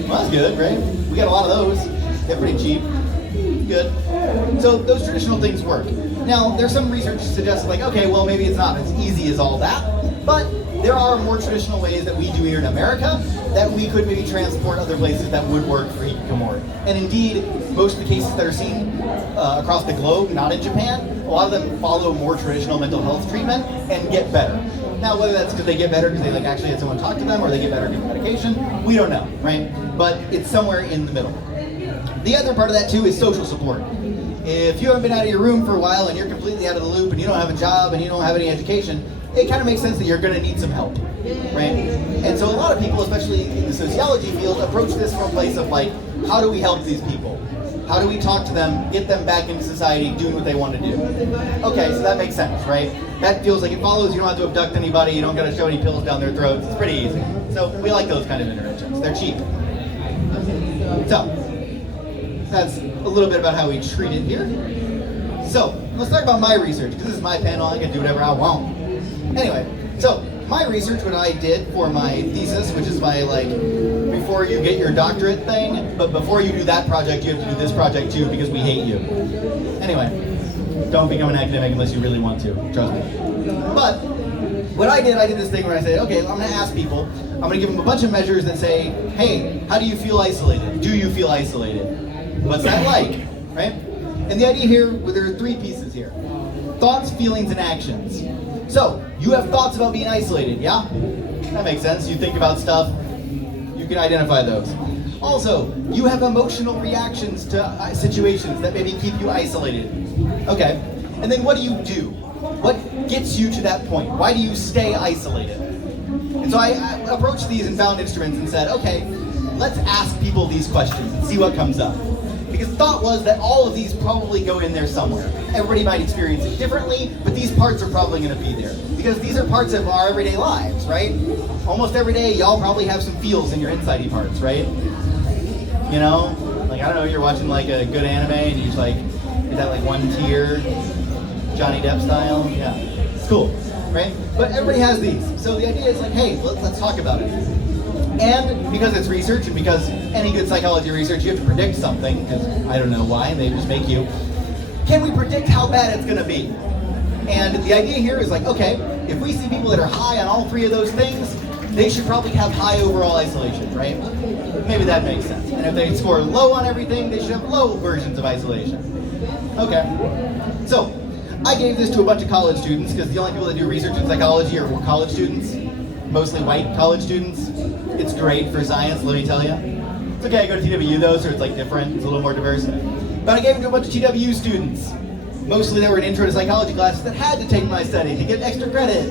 Well, that's good, right? We got a lot of those. They're pretty cheap. Good. So those traditional things work. Now, there's some research that suggests, like, okay, well, maybe it's not as easy as all that, but there are more traditional ways that we do here in America that we could maybe transport other places that would work for hikikomori. And indeed, most of the cases that are seen across the globe, not in Japan, a lot of them follow more traditional mental health treatment and get better. Now, whether that's because they get better because they like actually had someone talk to them, or they get better getting medication, we don't know, right? But it's somewhere in the middle. The other part of that too is social support. If you haven't been out of your room for a while and you're completely out of the loop and you don't have a job and you don't have any education, it kind of makes sense that you're going to need some help, right? And so a lot of people, especially in the sociology field, approach this from a place of like, how do we help these people? How do we talk to them, get them back into society, doing what they want to do? Okay, so that makes sense, right? That feels like it follows. You don't have to abduct anybody. You don't got to shove any pills down their throats. It's pretty easy. So we like those kind of interventions. They're cheap. So that's a little bit about how we treat it here. So let's talk about my research, because this is my panel. I can do whatever I want. Anyway, so my research, what I did for my thesis, which is my like before you get your doctorate thing, but before you do that project, you have to do this project too, because we hate you. Anyway, don't become an academic unless you really want to, trust me. But what I did this thing where I said, okay, I'm going to ask people, I'm going to give them a bunch of measures that say, hey, how do you feel isolated? Do you feel isolated? What's that like, right? And the idea here, well, there are three pieces here. Thoughts, feelings, and actions. So, you have thoughts about being isolated, yeah? That makes sense. You think about stuff, you can identify those. Also, you have emotional reactions to situations that maybe keep you isolated. Okay, and then what do you do? What gets you to that point? Why do you stay isolated? And so I approached these and found instruments and said, okay, let's ask people these questions and see what comes up. Because the thought was that all of these probably go in there somewhere. Everybody might experience it differently, but these parts are probably going to be there. Because these are parts of our everyday lives, right? Almost every day, y'all probably have some feels in your insidey parts, right? You know? Like, I don't know, you're watching like a good anime and you just like, is that like one tear, Johnny Depp style? Yeah, it's cool, right? But everybody has these. So the idea is like, hey, let's talk about it. And because it's research, and because any good psychology research, you have to predict something, because I don't know why, they just make you. Can we predict how bad it's going to be? And the idea here is like, okay, if we see people that are high on all three of those things, they should probably have high overall isolation, right? Maybe that makes sense. And if they score low on everything, they should have low versions of isolation. Okay. So, I gave this to a bunch of college students, because the only people that do research in psychology are college students, mostly white college students. It's great for science, let me tell you. It's okay, I go to TWU though, so it's like different, it's a little more diverse. But I gave it to a bunch of TWU students. Mostly they were in intro to psychology classes that had to take my study to get extra credit.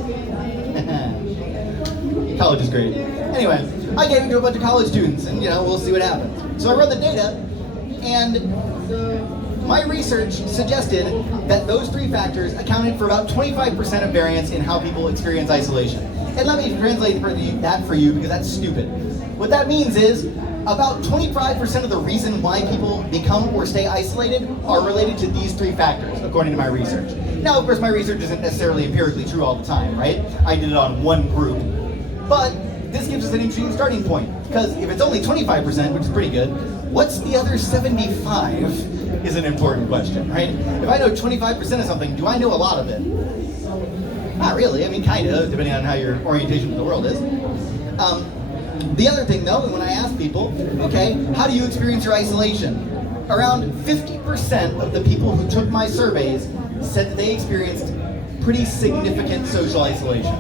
College is great. Anyway, I gave it to a bunch of college students, and we'll see what happens. So I run the data, and my research suggested that those three factors accounted for about 25% of variance in how people experience isolation. And let me translate that for you, because that's stupid. What that means is, about 25% of the reason why people become or stay isolated are related to these three factors, according to my research. Now, of course, my research isn't necessarily empirically true all the time, right? I did it on one group. But this gives us an interesting starting point, because if it's only 25%, which is pretty good, what's the other 75 is an important question, right? If I know 25% of something, do I know a lot of it? Not really, I mean, kind of, depending on how your orientation to the world is. The other thing, though, when I ask people, okay, how do you experience your isolation? Around 50% of the people who took my surveys said that they experienced pretty significant social isolation.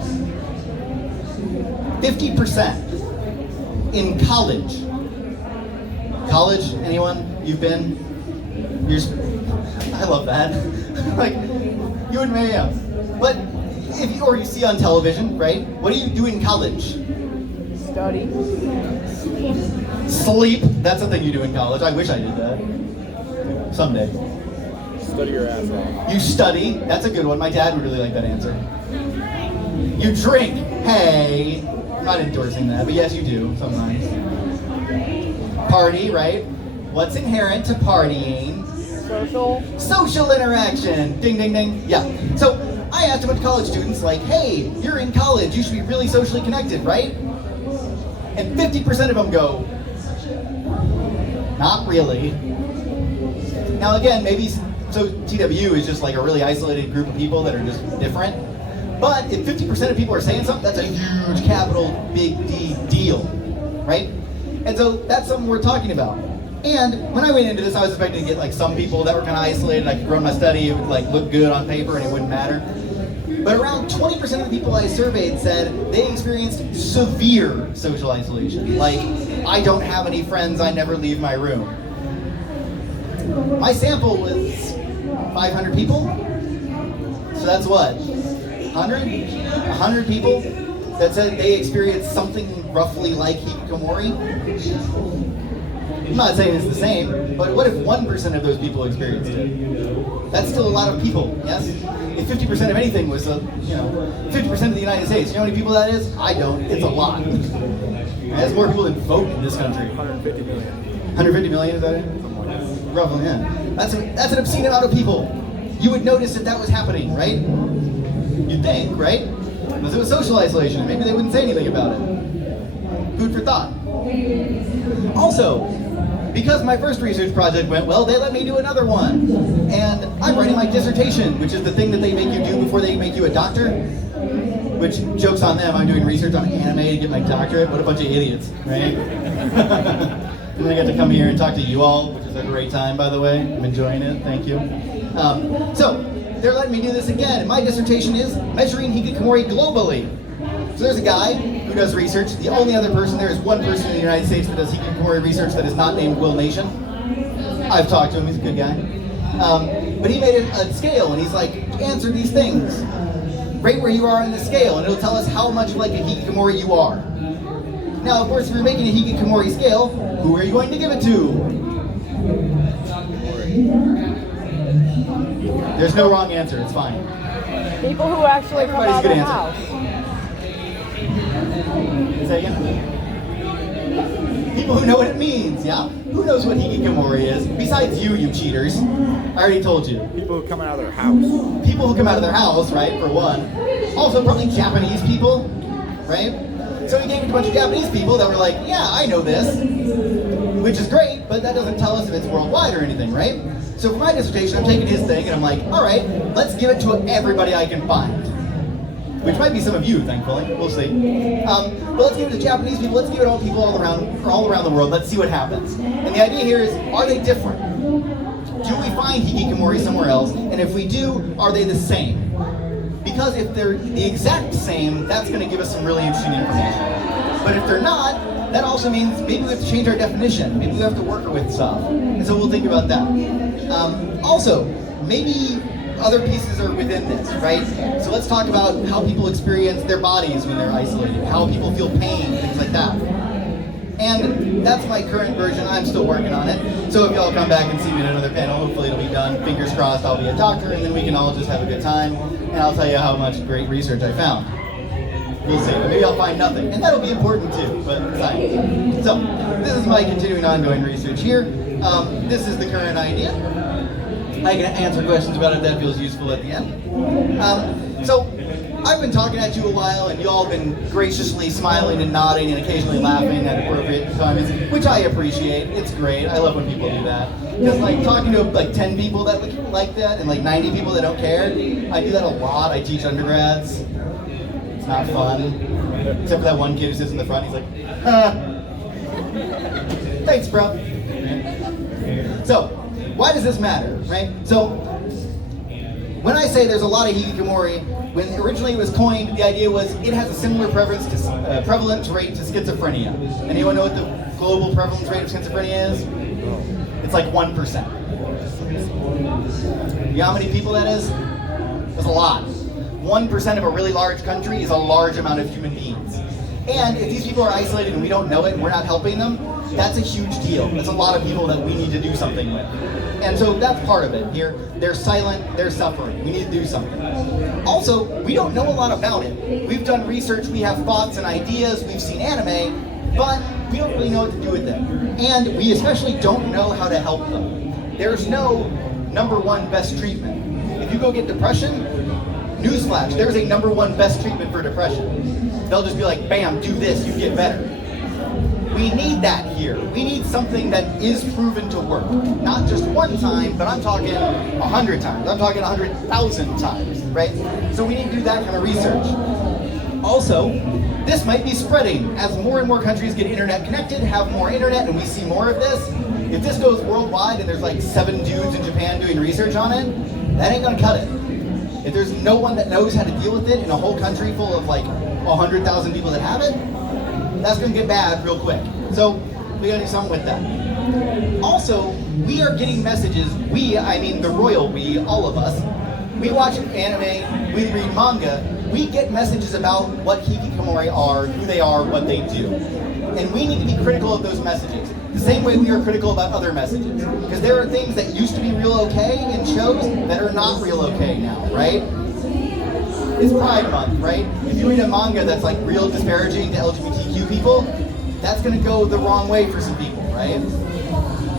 50% in college. College, anyone? You've been? I love that. Like, you and me, yeah. But or you see on television, right? What do you do in college? Study. Sleep. That's something you do in college. I wish I did that. Someday. Study your ass off. You study. That's a good one. My dad would really like that answer. You drink. Hey. I'm not endorsing that, but yes, you do sometimes. Party, right? What's inherent to partying? Social interaction. Ding, ding, ding. Yeah. So I asked a bunch of college students, like, hey, you're in college. You should be really socially connected, right? And 50% of them go, not really. Now again, maybe so TW is just like a really isolated group of people that are just different. But if 50% of people are saying something, that's a huge capital big D deal, right? And so that's something we're talking about. And when I went into this, I was expecting to get like some people that were kind of isolated. I could run my study, it would like look good on paper and it wouldn't matter. But around 20% of the people I surveyed said they experienced severe social isolation. Like, I don't have any friends, I never leave my room. My sample was 500 people. So that's what? 100 people that said they experienced something roughly like Hikikomori. I'm not saying it's the same, but what if 1% of those people experienced it? That's still a lot of people, yes? If 50% of anything was, 50% of the United States, you know how many people that is? I don't. It's a lot. That's more people than vote in this country. 150 million. 150 million, is that it? Roughly, yeah. That's an obscene amount of people. You would notice that was happening, right? You'd think, right? Unless it was social isolation, maybe they wouldn't say anything about it. Food for thought. Also, because my first research project went well, they let me do another one. And I'm writing my dissertation, which is the thing that they make you do before they make you a doctor. Which, joke's on them, I'm doing research on anime to get my doctorate. What a bunch of idiots, right? And I get to come here and talk to you all, which is a great time, by the way. I'm enjoying it, thank you. So, they're letting me do this again. And my dissertation is measuring Hikikomori globally. So there's a guy who does research. The only other person, there is one person in the United States that does Hikikomori research that is not named Will Nation. I've talked to him, he's a good guy. But he made a scale and he's like, answer these things. Rate where you are on the scale and it'll tell us how much like a Hikikomori you are. Now, of course, if you're making a Hikikomori scale, who are you going to give it to? There's no wrong answer, it's fine. People who actually come out of the answer. house. Say again? People who know what it means, yeah? Who knows what Hikikomori is? Besides you cheaters. I already told you. People who come out of their house. People who come out of their house, right, for one. Also, probably Japanese people, right? So we gave it to a bunch of Japanese people that were like, yeah, I know this. Which is great, but that doesn't tell us if it's worldwide or anything, right? So for my dissertation, I'm taking his thing and I'm like, all right, let's give it to everybody I can find. Which might be some of you, thankfully. We'll see. But let's give it to Japanese people. Let's give it to all people all around the world. Let's see what happens. And the idea here is, are they different? Do we find Hikikomori somewhere else? And if we do, are they the same? Because if they're the exact same, that's going to give us some really interesting information. But if they're not, that also means maybe we have to change our definition. Maybe we have to work with stuff. And so we'll think about that. Also, maybe other pieces are within this, right? So let's talk about how people experience their bodies when they're isolated, how people feel pain, things like that. And that's my current version. I'm still working on it. So if y'all come back and see me in another panel, hopefully it'll be done. Fingers crossed I'll be a doctor, and then we can all just have a good time, and I'll tell you how much great research I found. We'll see. Maybe I'll find nothing. And that'll be important too, but science. So, this is my continuing ongoing research here. This is the current idea. I can answer questions about it if that feels useful at the end. So, I've been talking at you a while, and you all have been graciously smiling and nodding and occasionally laughing at appropriate times, which I appreciate. It's great. I love when people do that. Because like talking to like 10 people that look like that and like 90 people that don't care, I do that a lot. I teach undergrads. It's not fun. Except for that one kid who sits in the front, he's like, thanks, bro. So, why does this matter, right? So, when I say there's a lot of Hikikomori, when originally it was coined, the idea was it has a similar prevalence rate to schizophrenia. Anyone know what the global prevalence rate of schizophrenia is? It's like 1%. You know how many people that is? That's a lot. 1% of a really large country is a large amount of human beings. And if these people are isolated and we don't know it and we're not helping them, that's a huge deal. That's a lot of people that we need to do something with. And so that's part of it here. They're silent, they're suffering. We need to do something. Also, we don't know a lot about it. We've done research, we have thoughts and ideas, we've seen anime, but we don't really know what to do with them. And we especially don't know how to help them. There's no #1 best treatment. If you go get depression, newsflash, there's a #1 best treatment for depression. They'll just be like, bam, do this, you get better. We need that here. We need something that is proven to work. Not just one time, but I'm talking 100 times. I'm talking 100,000 times, right? So we need to do that kind of research. Also, this might be spreading. As more and more countries get internet connected, have more internet, and we see more of this, if this goes worldwide and there's like 7 dudes in Japan doing research on it, that ain't gonna cut it. If there's no one that knows how to deal with it in a whole country full of like 100,000 people that have it, that's gonna get bad real quick. So we gotta do something with that. Also, we are getting messages, we, I mean the royal we, all of us, we watch anime, we read manga, we get messages about what Hikikomori are, who they are, what they do. And we need to be critical of those messages. The same way we are critical about other messages. Because there are things that used to be real okay in shows that are not real okay now, right? It's Pride Month, right? If you read a manga that's like real disparaging to LGBTQ people, that's gonna go the wrong way for some people, right?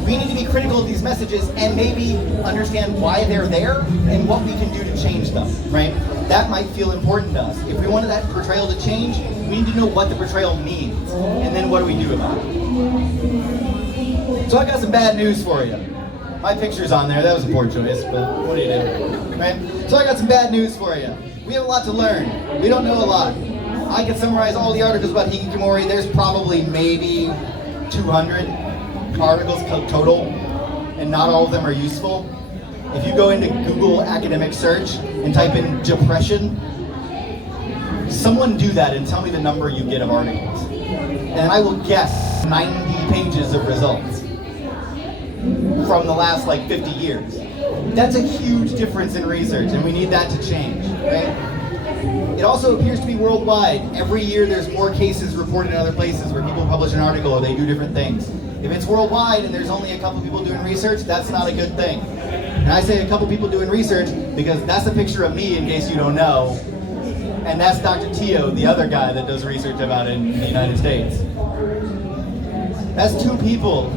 We need to be critical of these messages and maybe understand why they're there and what we can do to change them, right? That might feel important to us. If we wanted that portrayal to change, we need to know what the portrayal means, and then what do we do about it? So I got some bad news for you. My picture's on there, that was a poor choice, but what do you do, right? So I got some bad news for you. We have a lot to learn. We don't know a lot. I can summarize all the articles about Hikikomori. There's probably maybe 200 articles total, and not all of them are useful. If you go into Google academic search and type in depression, someone do that and tell me the number you get of articles. And I will guess 90 pages of results from the last like 50 years. That's a huge difference in research, and we need that to change, right? It also appears to be worldwide. Every year there's more cases reported in other places where people publish an article or they do different things. If it's worldwide and there's only a couple people doing research, that's not a good thing. And I say a couple people doing research because that's a picture of me in case you don't know. And that's Dr. Tio, the other guy that does research about it in the United States. That's 2 people.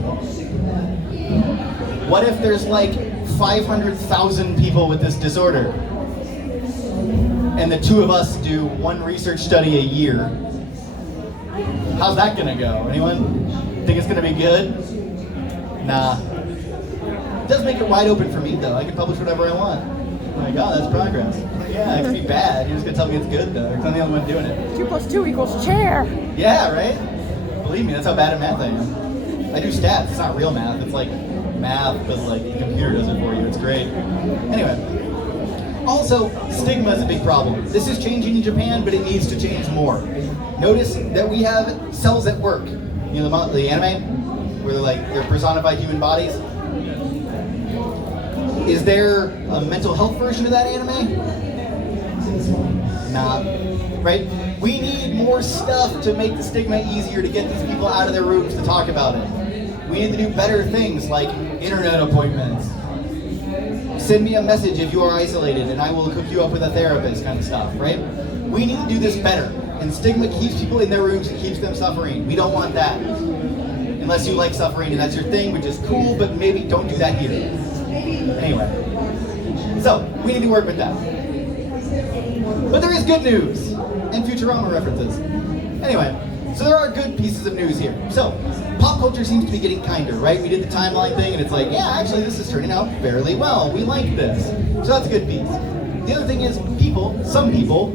What if there's like 500,000 people with this disorder? And the 2 of us do 1 research study a year. How's that gonna go? Anyone think it's gonna be good? Nah. It does make it wide open for me though. I can publish whatever I want. Oh my god, that's progress. Yeah, it could be bad. You're just gonna tell me it's good though. Because I'm the only one doing it. 2 + 2 = chair. Yeah, right? Believe me, that's how bad at math I am. I do stats. It's not real math. It's like math, but like the computer does it for you. It's great. Anyway. Also, stigma is a big problem. This is changing in Japan, but it needs to change more. Notice that we have cells at work. You know the anime? Where they're personified human bodies? Is there a mental health version of that anime? Nah, right? We need more stuff to make the stigma easier to get these people out of their rooms to talk about it. We need to do better things like internet appointments. Send me a message if you are isolated and I will hook you up with a therapist kind of stuff, right? We need to do this better. And stigma keeps people in their rooms and keeps them suffering. We don't want that. Unless you like suffering and that's your thing, which is cool, but maybe don't do that here. Anyway. So, we need to work with that. But there is good news and Futurama references. Anyway, so there are good pieces of news here. So, pop culture seems to be getting kinder, right? We did the timeline thing and it's like, yeah, actually this is turning out fairly well. We like this. So that's a good piece. The other thing is some people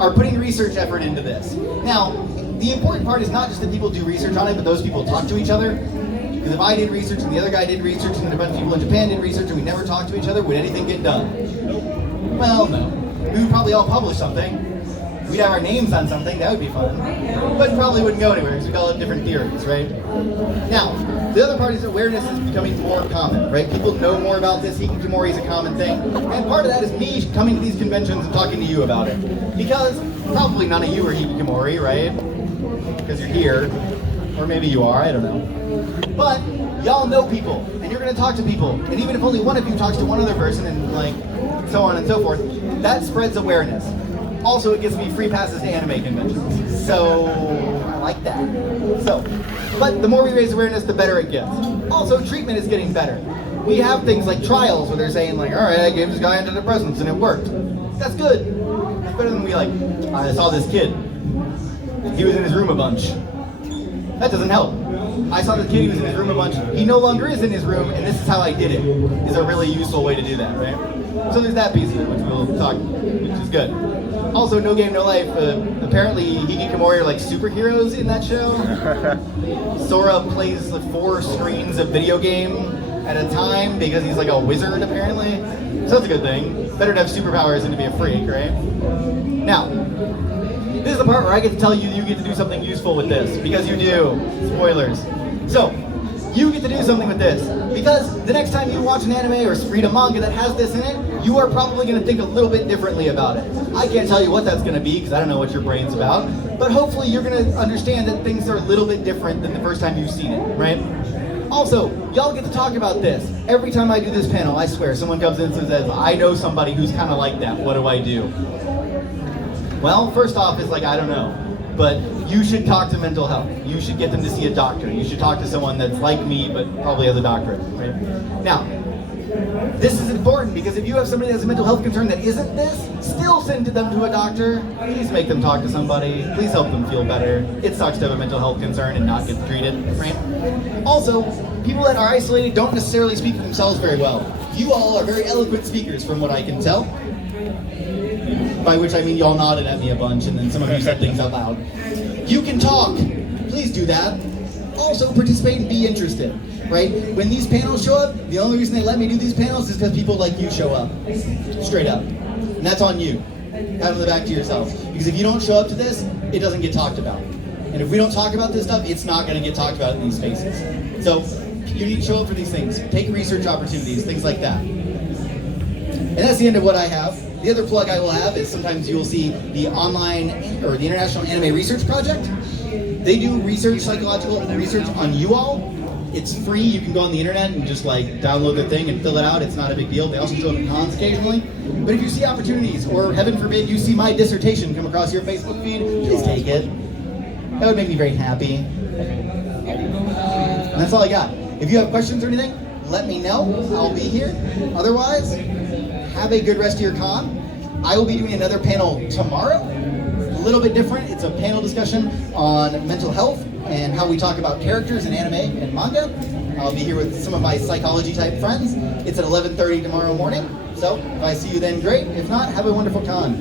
are putting research effort into this. Now, the important part is not just that people do research on it, but those people talk to each other. Because if I did research and the other guy did research and a bunch of people in Japan did research and we never talked to each other, would anything get done? Well, no. We would probably all publish something. We'd have our names on something, that would be fun. But probably wouldn't go anywhere because we'd all have different theories, right? Now, the other part is awareness is becoming more common, right? People know more about this. Hikikomori is a common thing. And part of that is me coming to these conventions and talking to you about it. Because probably none of you are Hikikomori, right? Because you're here. Or maybe you are, I don't know. But y'all know people, and you're gonna talk to people. And even if only one of you talks to one other person and like so on and so forth, that spreads awareness. Also, it gives me free passes to anime conventions. So, I like that. So, but the more we raise awareness, the better it gets. Also, treatment is getting better. we have things like trials where they're saying like, all right, I gave this guy antidepressants and it worked. That's good. It's better than we like, I saw this kid. He was in his room a bunch. That doesn't help. I saw this kid, he was in his room a bunch. He no longer is in his room, and this is how I did it. Is a really useful way to do that, right? So there's that piece of it, which we'll talk, which is good. Also, No Game, No Life. Apparently, Hikikomori are like superheroes in that show. Sora plays like 4 screens of video game at a time because he's like a wizard, apparently. So that's a good thing. Better to have superpowers than to be a freak, right? Now, this is the part where I get to tell you you get to do something useful with this, because you do. Spoilers. So, you get to do something with this, because the next time you watch an anime or read a manga that has this in it, you are probably going to think a little bit differently about it. I can't tell you what that's going to be, because I don't know what your brain's about, but hopefully you're going to understand that things are a little bit different than the first time you've seen it, right? Also, y'all get to talk about this. Every time I do this panel, I swear, someone comes in and says, I know somebody who's kind of like that, what do I do? Well, first off, it's like, I don't know. But you should talk to mental health. You should get them to see a doctor. You should talk to someone that's like me, but probably has a doctorate, right? Now, this is important because if you have somebody that has a mental health concern that isn't this, still send them to a doctor. Please make them talk to somebody. Please help them feel better. It sucks to have a mental health concern and not get treated, right? Also, people that are isolated don't necessarily speak for themselves very well. You all are very eloquent speakers from what I can tell. By which I mean y'all nodded at me a bunch and then some of you said things out loud. You can talk. Please do that. Also participate and be interested, right? When these panels show up, the only reason they let me do these panels is because people like you show up. Straight up. And that's on you. Pat on the back to yourself. Because if you don't show up to this, it doesn't get talked about. And if we don't talk about this stuff, it's not going to get talked about in these spaces. So you need to show up for these things. Take research opportunities, things like that. And that's the end of what I have. The other plug I will have is sometimes you'll see the online or the International Anime Research Project. They do research, psychological research on you all. It's free. You can go on the internet and just like download their thing and fill it out. It's not a big deal. They also show up at cons occasionally. But if you see opportunities, or heaven forbid you see my dissertation come across your Facebook feed, please take it. That would make me very happy. And that's all I got. If you have questions or anything, let me know. I'll be here. Otherwise, have a good rest of your con. I will be doing another panel tomorrow. A little bit different. It's a panel discussion on mental health and how we talk about characters in anime and manga. I'll be here with some of my psychology type friends. It's at 11:30 tomorrow morning. So if I see you then, great. If not, have a wonderful con.